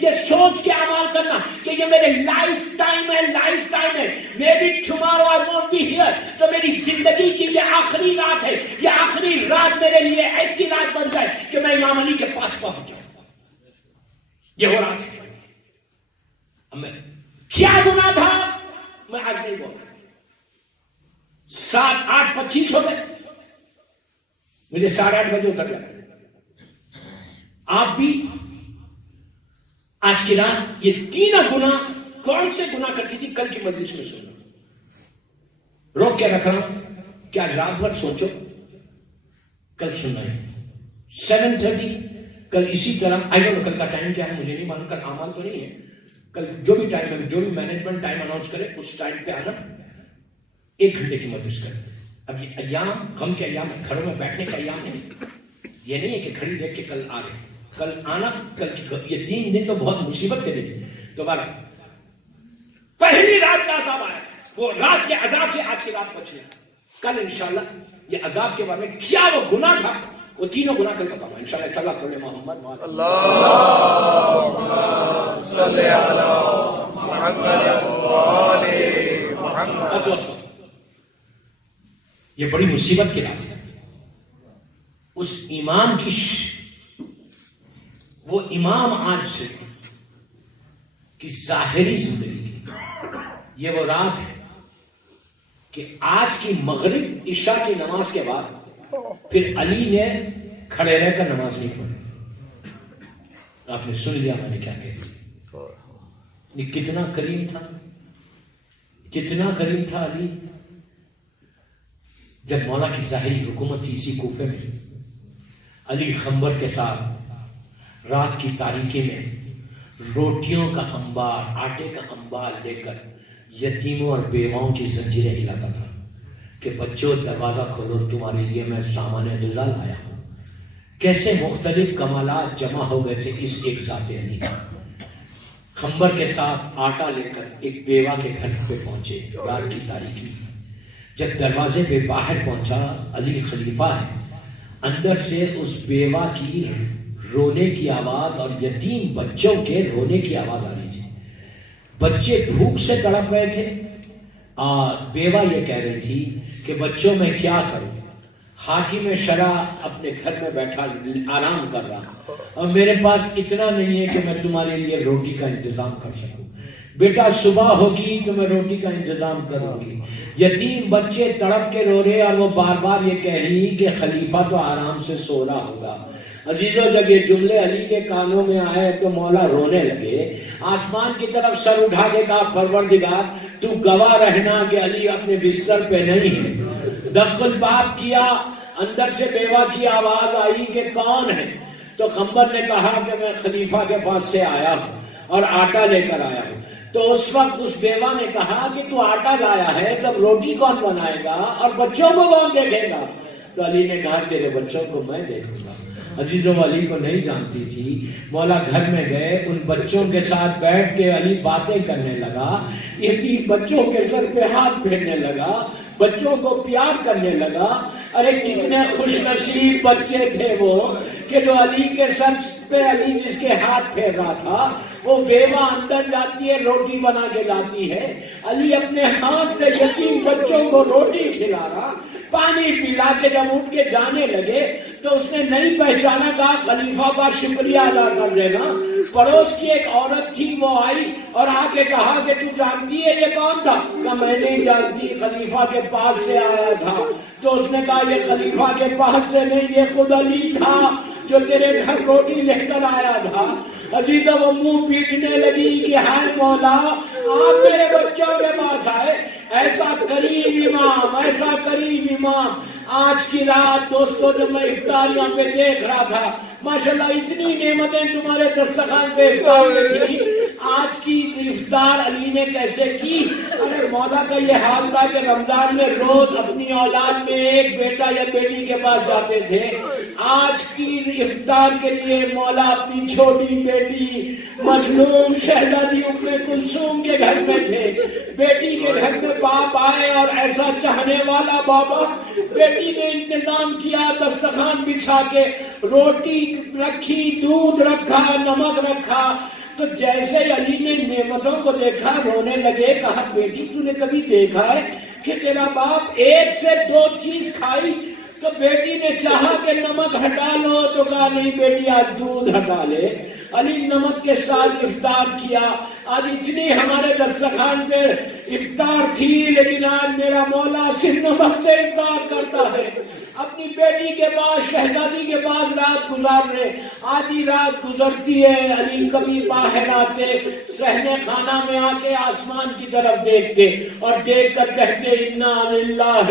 یہ سوچ کے اعمال کرنا کہ یہ میرے لائف ٹائم ہے، لائف ٹائم ہے، میری tomorrow I won't be here, تو میری زندگی کی یہ آخری رات ہے، یہ آخری رات میرے لیے ایسی رات بن جائے کہ میں امام علی کے پاس پہنچ جاؤں۔ یہ وہ رات ہے۔ اب میں کیا گناہ تھا میں آج نہیں بول رہا، 7:08:25 ہو گئے، مجھے 8:30 بجے اتر جاتا۔ آپ بھی آج کی رات یہ 3 گناہ، کون سے گناہ کرتی تھی کل کی مجلس میں سننا، روک کے رکھ رہا ہوں کہ آج رات بھر سوچو، کل سننا ہے 7:30 کل اسی طرح، آئی ڈونٹ نو کل کا ٹائم کیا ہے مجھے نہیں معلوم، کل اعمال تو نہیں ہے، کل جو بھی ٹائم ہے، جو بھی مینجمنٹ ٹائم اناؤنس کرے اس ٹائم پہ آنا، 1 گھنٹے کی مجلس کریں۔ اب یہ ایام غم کے ایام ہے، گھروں میں بیٹھنے کا ایام نہیں، یہ نہیں ہے کہ گھڑی دیکھ کے کل آ گئے، کل آنا، کل کی یہ 3 دن تو بہت مصیبت کے دن۔ دوبارہ پہلی رات کا عذاب آیا تھا، وہ رات کے عذاب سے آج کی رات بچنے، کل انشاءاللہ یہ عذاب کے بارے میں کیا وہ گناہ تھا، وہ 3 گناہ کل بتاؤں گا انشاءاللہ۔ صلی اللہ علیہ محمد، اللہم صلی علی محمد وآل محمد۔ بس یہ بڑی مصیبت کی رات ہے، اس امام کی وہ امام آج سے کی ظاہری زندگی کی یہ وہ رات ہے کہ آج کی مغرب عشاء کی نماز کے بعد پھر علی نے کھڑے رہ کر نماز نہیں پڑھی۔ آپ نے سن لیا میں نے کیا کہا، یہ کتنا کریم تھا، کتنا کریم تھا علی۔ جب مولا کی ظاہری حکومت تھی اسی کوفے میں، علی خنبر کے ساتھ رات کی تاریکی میں روٹیوں کا انبار، آٹے کا انبار لے کر یتیموں اور بیواؤں کی زنجیریں ہلاتا تھا کہ بچوں دروازہ کھولو، تمہارے لیے میں سامان غذا لایا ہوں۔ کیسے مختلف کمالات جمع ہو گئے تھے اس ایک ذات علی۔ خنبر کے ساتھ آٹا لے کر ایک بیوہ کے گھر پہ پہنچے رات کی تاریکی، جب دروازے پہ باہر پہنچا، علی خلیفہ ہے، اندر سے اس بیوہ کی رونے کی آواز اور یتیم بچوں کے رونے کی آواز آ رہی تھی۔ بچے بھوک سے تڑپ رہے تھے اور بیوہ یہ کہہ رہی تھی کہ بچوں میں کیا کروں، حاکم شرع اپنے گھر میں بیٹھا آرام کر رہا اور میرے پاس اتنا نہیں ہے کہ میں تمہارے لیے روٹی کا انتظام کر سکوں، بیٹا صبح ہوگی تو میں روٹی کا انتظام کروں گی۔ یتیم بچے تڑپ کے رو رہے اور وہ بار بار یہ کہہ رہی کہ خلیفہ تو آرام سے سو رہا ہوگا۔ عزیزو جب یہ جملے علی کے کانوں میں آئے تو مولا رونے لگے، آسمان کی طرف سر اٹھا کے کہا پروردگار تو گواہ رہنا کہ علی اپنے بستر پہ نہیں ہے۔ دخل باب کیا، اندر سے بیوہ کی آواز آئی کہ کون ہے؟ تو خنبر نے کہا کہ میں خلیفہ کے پاس سے آیا ہوں اور آٹا لے کر آیا ہوں۔ تو اس وقت اس بیوہ نے کہا کہ تو آٹا لایا ہے تب روٹی کون بنائے گا اور بچوں کو کون دیکھے گا؟ تو علی نے کہا تیرے بچوں کو میں دیکھوں گا۔ عزیزوں علی کو نہیں جانتی تھی. مولا گھر میں گئے, ان بچوں کے ساتھ بیٹھ کے علی باتیں کرنے لگا, یتیم بچوں کے سر پہ ہاتھ پھیرنے لگا, بچوں کو پیار کرنے لگا. ارے کتنے خوش نصیب بچے تھے وہ کہ جو علی کے سر پہ علی جس کے ہاتھ پھیر رہا تھا وہ بیوہ اندر جاتی ہے, روٹی بنا کے لاتی ہے, علی اپنے ہاتھ سے یتیم بچوں کو روٹی کھلا رہا, پانی پلا کے جب اٹھ کے جانے لگے تو اس نے نہیں پہچانا, کہا خلیفہ کا شکریہ ادا کر دینا. پڑوس کی ایک عورت تھی, وہ آئی اور آ کے کہا کہ تو جانتی ہے یہ کون تھا؟ کہا میں نہیں جانتی, خلیفہ کے پاس سے آیا تھا. تو اس نے کہا یہ خلیفہ کے پاس سے نہیں, یہ خود علی تھا جو تیرے گھر روٹی لے کر آیا تھا. عزیزہ وہ منہ پیٹنے لگی کہ ہائے مولا آپ میرے بچوں کے پاس آئے, ایسا کریم امام, ایسا کریم امام. آج کی رات دوستوں جب میں افطار یہاں پہ دیکھ رہا تھا, ماشاءاللہ اتنی نعمتیں تمہارے دسترخوان پہ افطار میں تھی. آج کی افطار علی نے کیسے کی؟ ارے مولا کا یہ حال تھا کہ رمضان میں روز اپنی اولاد میں ایک بیٹا یا بیٹی کے پاس جاتے تھے. آج کی افطار کے لیے مولا اپنی چھوٹی بیٹی مظلوم شہزادی ام کلثوم کے گھر میں تھے. بیٹی کے گھر میں باپ آئے اور ایسا چاہنے والا بابا, بیٹی نے انتظام کیا, دسترخوان بچھا کے روٹی رکھی, دودھ رکھا, نمک رکھا. تو جیسے علی نے نعمتوں کو دیکھا رونے لگے. کہا بیٹی تو نے کبھی دیکھا ہے کہ تیرا باپ ایک سے دو چیز کھائی؟ تو بیٹی نے چاہا کہ نمک ہٹا لو, تو کہا نہیں بیٹی آج دودھ ہٹا لے. علی نمک کے ساتھ افطار کیا. آج اتنی ہمارے دسترخوان پہ افطار تھی, لیکن آج میرا مولا صرف نمک سے افطار کرتا ہے. اپنی بیٹی کے پاس, شہزادی کے پاس رات گزار رہے. آدھی رات گزرتی ہے, علی کبھی باہر آتے, صحن خانہ میں آ کے آسمان کی طرف دیکھتے اور دیکھ کر کہتے انا للہ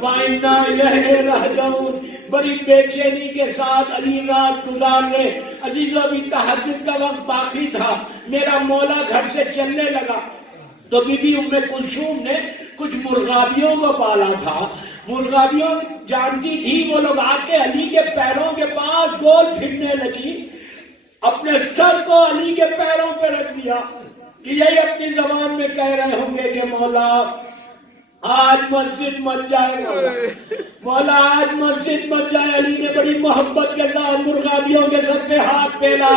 و انا الیہ راجعون. بڑی بے چینی کے ساتھ علی رات گزار رہے. عزیزو ابھی تہجد کا وقت باقی تھا, میرا مولا گھر سے چلنے لگا تو بی بی ام کلثوم نے کچھ مرغابیوں کو پالا تھا. مرغابیوں جانتی تھی, وہ لوگ آ کے علی کے پیروں کے پاس گول پھرنے لگی, اپنے سر کو علی کے پیروں پہ رکھ دیا کہ یہی اپنی زبان میں کہہ رہے ہوں گے کہ مولا آج مسجد مت جائے, مولا آج مسجد مت جائے. علی نے بڑی محبت کے ساتھ مرغابیوں کے سر پہ ہاتھ پھیلا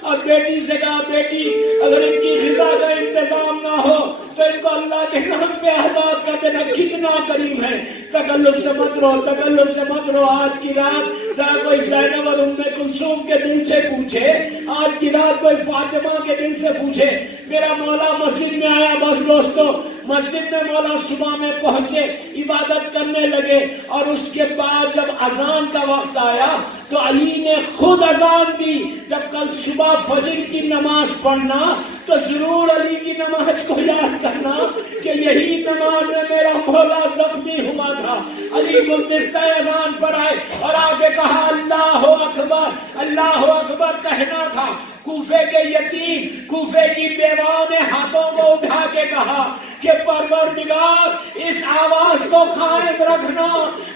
اور بیٹی سے کہا بیٹی اگر ان کی غذا کا انتظام نہ ہو تو ان کو اللہ کے نام پہ آزاد کر دینا. کتنا کریم ہے, تکلف سے مت رو, تکلف سے مت رو. آج کی رات ذرا کوئی زینب اور ام کلثوم کے دل سے پوچھے, آج کی رات کوئی فاطمہ کے دل سے پوچھے. میرا مولا مسجد میں آیا. بس دوستو مسجد میں مولا صبح میں پہنچے, عبادت کرنے لگے اور اس کے بعد جب اذان کا وقت آیا تو علی نے خود اذان دی. جب کل صبح فجر کی نماز پڑھنا تو ضرور علی کی نماز کو یاد کرنا کہ یہی نماز میں میرا مولا زخمی ہوا تھا. علی گلدستہ اذان پر آئے اور آگے کہا اللہ اکبر, اللہ اکبر کہنا تھا. کوفے کے یتیم, کوفے کی بیواؤں نے ہاتھوں کو اٹھا کے کہا کہ پروردگار اس آواز کو قائم رکھنا,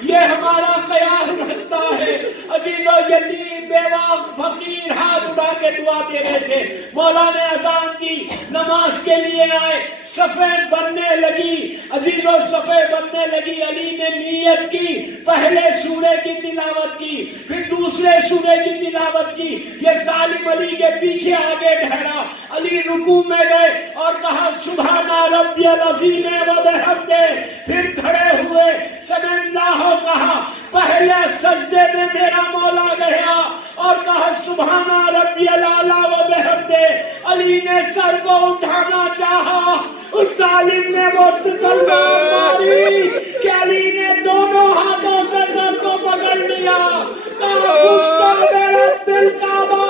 یہ ہمارا قیام رکھتا ہے. عزیزو یتیم, بیوہ, فقیر ہاتھ اٹھا کے دعا دے رہے تھے. مولا نے اذان دی, نماز کے لیے آئے, صفیں بننے لگی. عزیزو صفیں بننے لگی. علی نے نیت کی, پہلے سورے کی تلاوت کی, پھر دوسرے سورے کی تلاوت کی. یہ ظالم علی کے پیچھے آگے ٹھہرا. علی رکوع میں گئے اور کہا سبحان ربی العظیم و بحمدہ. پھر کھڑے ہوئے سمع اللہ کہا. پہلے سجدے میں میرا مولا گیا اور کہا سبحان ربی الاعلی و بحمدہ. علی نے سر کو اٹھانا چاہا, اس ظالم نے وہ تلوار ماری کہ علی نے دونوں ہاتھوں سے سر کو پکڑ لیا. کہا خوش کر میرا دل کعبہ,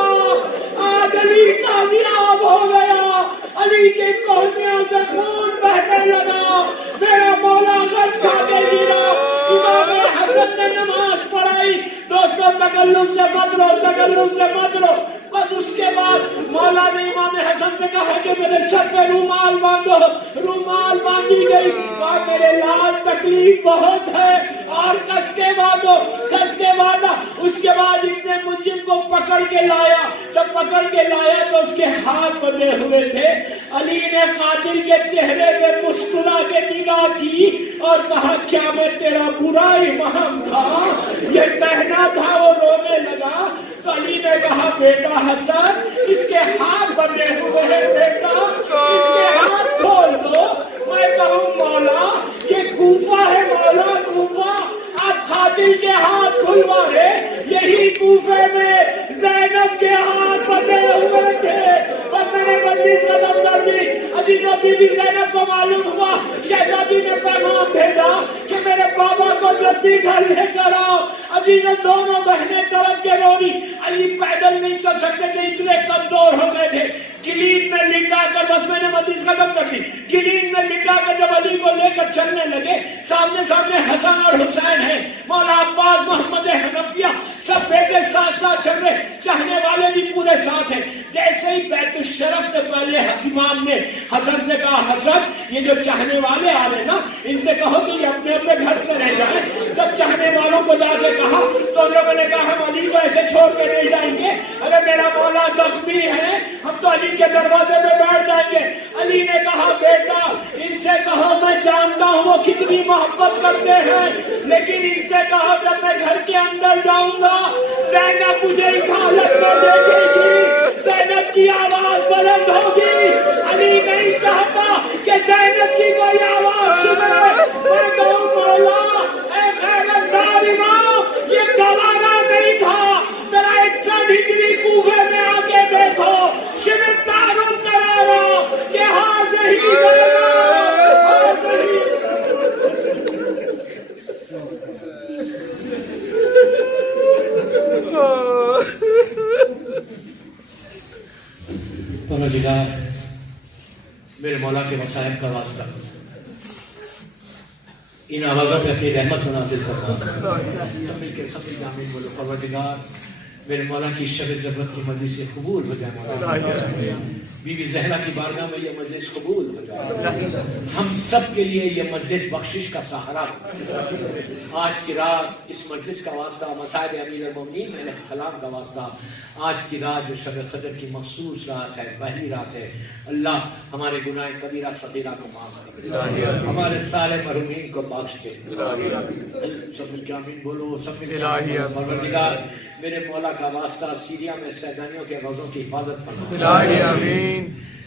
آج علی کامیاب ہو گیا. علی کے کوہنیوں سے خون بہنے لگا. میرا مولا غش کھا کے گرا. امام حسن نے نماز پڑھائی. دوستو تکلف سے مت رو, تکلف سے مت رو. بس اس کے بعد مولا نے امام حسن سے کہا کہ میرے سر پہ رومال باندھو. رومال باندھی گئی. کہا میرے لال تکلیف بہت ہے. اور کس کے مارنا. اس کے بعد ابن ملجم کو پکڑ کے لایا. جب پکڑ کے لایا تو اس کے ہاتھ بندھے ہوئے تھے. علی نے قاتل کے چہرے پہ مسکرا کے نگاہ کی اور کہا کیا میں تیرا برا امام تھا؟ یہ کہنا تھا. وہ رونے لگا تو علی نے کہا بیٹا حسن اس کے ہاتھ بندھے ہوئے ہیں بیٹا اس کے ہاتھ کھول دو. میں کہوں مولا یہ کوفہ ہے مولا کوفہ آپ قاتل کے ہاتھ کھلوا رہے. یہی کوفے میں زینب کے ہاتھ بندھے ہوئے تھے اور میں نے بندش ختم کر دی. ابھی جو بی بی زینب کو معلوم ہوا شہزادی نے پیغام بھیجا کہ میرے بابا کو جلدی گھر لے کر آؤ. ابھی نے دونوں بہنیں طرف کے روی. علی پیدل نہیں چل سکتے تھے اتنے کمزور ہو گئے تھے. گلین میں لٹا کر بس میں نے مدیس ختم کر دی. گلین میں لٹا کر جب علی کو لے کر چلنے لگے سامنے حسن اور حسین ہیں. مولا عباس محمد حنفیہ سب بیٹے ساتھ ساتھ چل رہے. چاہنے والے بھی پورے ساتھ ہیں. جیسے ہی بیت الشرف سے پہلے امام نے حسن سے کہا حسن یہ جو چاہنے والے آ رہے نا ان سے کہو کہ یہ اپنے اپنے گھر چلے جائیں. جب چاہنے والوں کو جا کے کہا تو ان لوگوں نے کہا ہم علی کو ایسے چھوڑ کے نہیں جائیں گے. اگر میرا مولا زخمی ہے ہم تو علی کے دروازے پہ بیٹھ جائیں گے. علی نے کہا بیٹا ان سے کہو میں جانتا ہوں وہ کتنی محبت کرتے ہیں لیکن ان سے کہو جب میں گھر کے اندر جاؤں گا زینب مجھے اس حالت میں دیکھے گی. زینب کی آواز بلند ہوگی. علی نہیں چاہتا کہ زینب کی کوئی آواز سنے. میں کہوں مولا اے خیرتزار امام یہ گوارا نہیں تھا. ذرا 100 ڈگری کوفے میں آ کے دیکھو شبت تعارف کرا رہا کہ حاضر ہی پروردگار میرے مولا کے مصائب کا واسطہ ان آوازوں پہ اپنی رحمت منازل کرنا. سب مل کے آمین بولو. پروردگار میرے مولا کی شب ضرورت کی مجلس قبول ہو جائے. مولا بی بی زہرا کی بارگاہ میں یہ مجلس قبول ہو جائے. ہم سب کے لیے یہ مجلس بخشش کا سہارا. آج کی رات اس مجلس کا واسطہ مصائب امیر المومنین علیہ السلام کا واسطہ آج کی رات جو شب قدر کی مخصوص رات ہے پہلی رات ہے. اللہ ہمارے گناہ کبیرہ صغیرہ کو معاف کرے. ہمارے سارے مرحومین کو بخش دے. سب مل کے آمین بولو. سب مل کے پروردگار میرے مولا کا واسطہ سیریا میں سیدانیوں کے روزوں کی حفاظت فرما.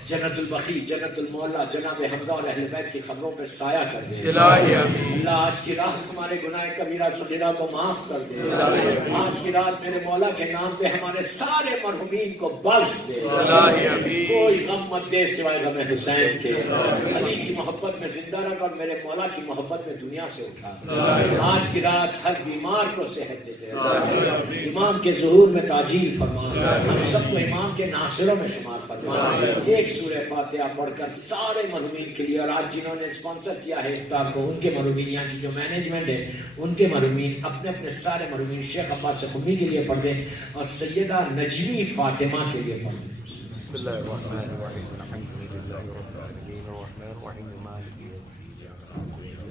جنت البقیع جنت المعلا جناب حمزہ اور اہل بیت کی خبروں پہ سایہ کر دے. اللہ آج کی رات ہمارے گناہ کبیرہ صغیرہ کو معاف کر دے. آج کی رات میرے مولا کے نام پہ ہمارے سارے مرحومین کو بخش دے. کوئی غم مت دے سوائے غم حسین کے. علی کی محبت میں زندہ رکھ اور میرے مولا کی محبت میں دنیا سے اٹھا. آج کی رات ہر بیمار کو صحت دے دے. امام کے ظہور میں تعجیل فرما. ہم سب کو امام کے ناصروں میں شمار فرما. ایک سورہ فاتحہ پڑھ کر سارے مرحومین کے لیے اور آج جنہوں نے اسپانسر کیا ہے افطار کو ان کے مرحومین یہاں کی جو مینجمنٹ ہے ان کے مرحومین اپنے اپنے سارے مرحومین شیخ عباس خمی کے لیے پڑھ دیں اور سیدہ نجمی فاطمہ کے لیے پڑھ دیں. بسم اللہ الرحمن الرحیم الحمدللہ رب العالمین الرحمن الرحیم مالک یوم الدین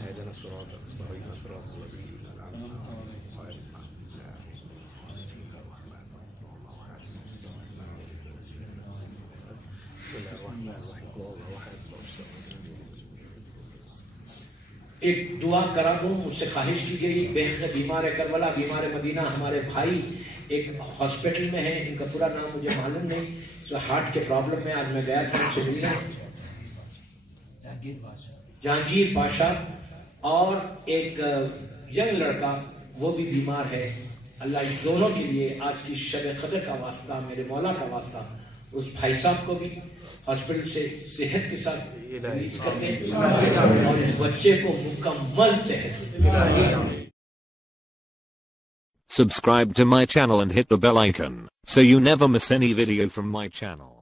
اهدنا الصراط المستقیم صراط الذین انعمت علیہم ایک دعا کرا دوں. مجھ سے خواہش کی گئی بہت بیمار ہے کربلا بیمار مدینہ ہمارے بھائی ایک ہاسپٹل میں ہیں. ان کا پورا نام مجھے معلوم نہیں. ہارٹ کے پرابلم میں آج میں گیا تھا ان سے ملنے. جہانگیر پاشا اور ایک ینگ لڑکا وہ بھی بیمار ہے. اللہ ان دونوں کے لیے آج کی شب قدر کا واسطہ میرے مولا کا واسطہ اس بھائی صاحب کو بھی ہاسپٹل سے صحت کے ساتھ ریلیز کرتے ہیں اور اس بچے کو مکمل صحت. Subscribe to my channel and hit the bell icon so you never miss any video from my channel.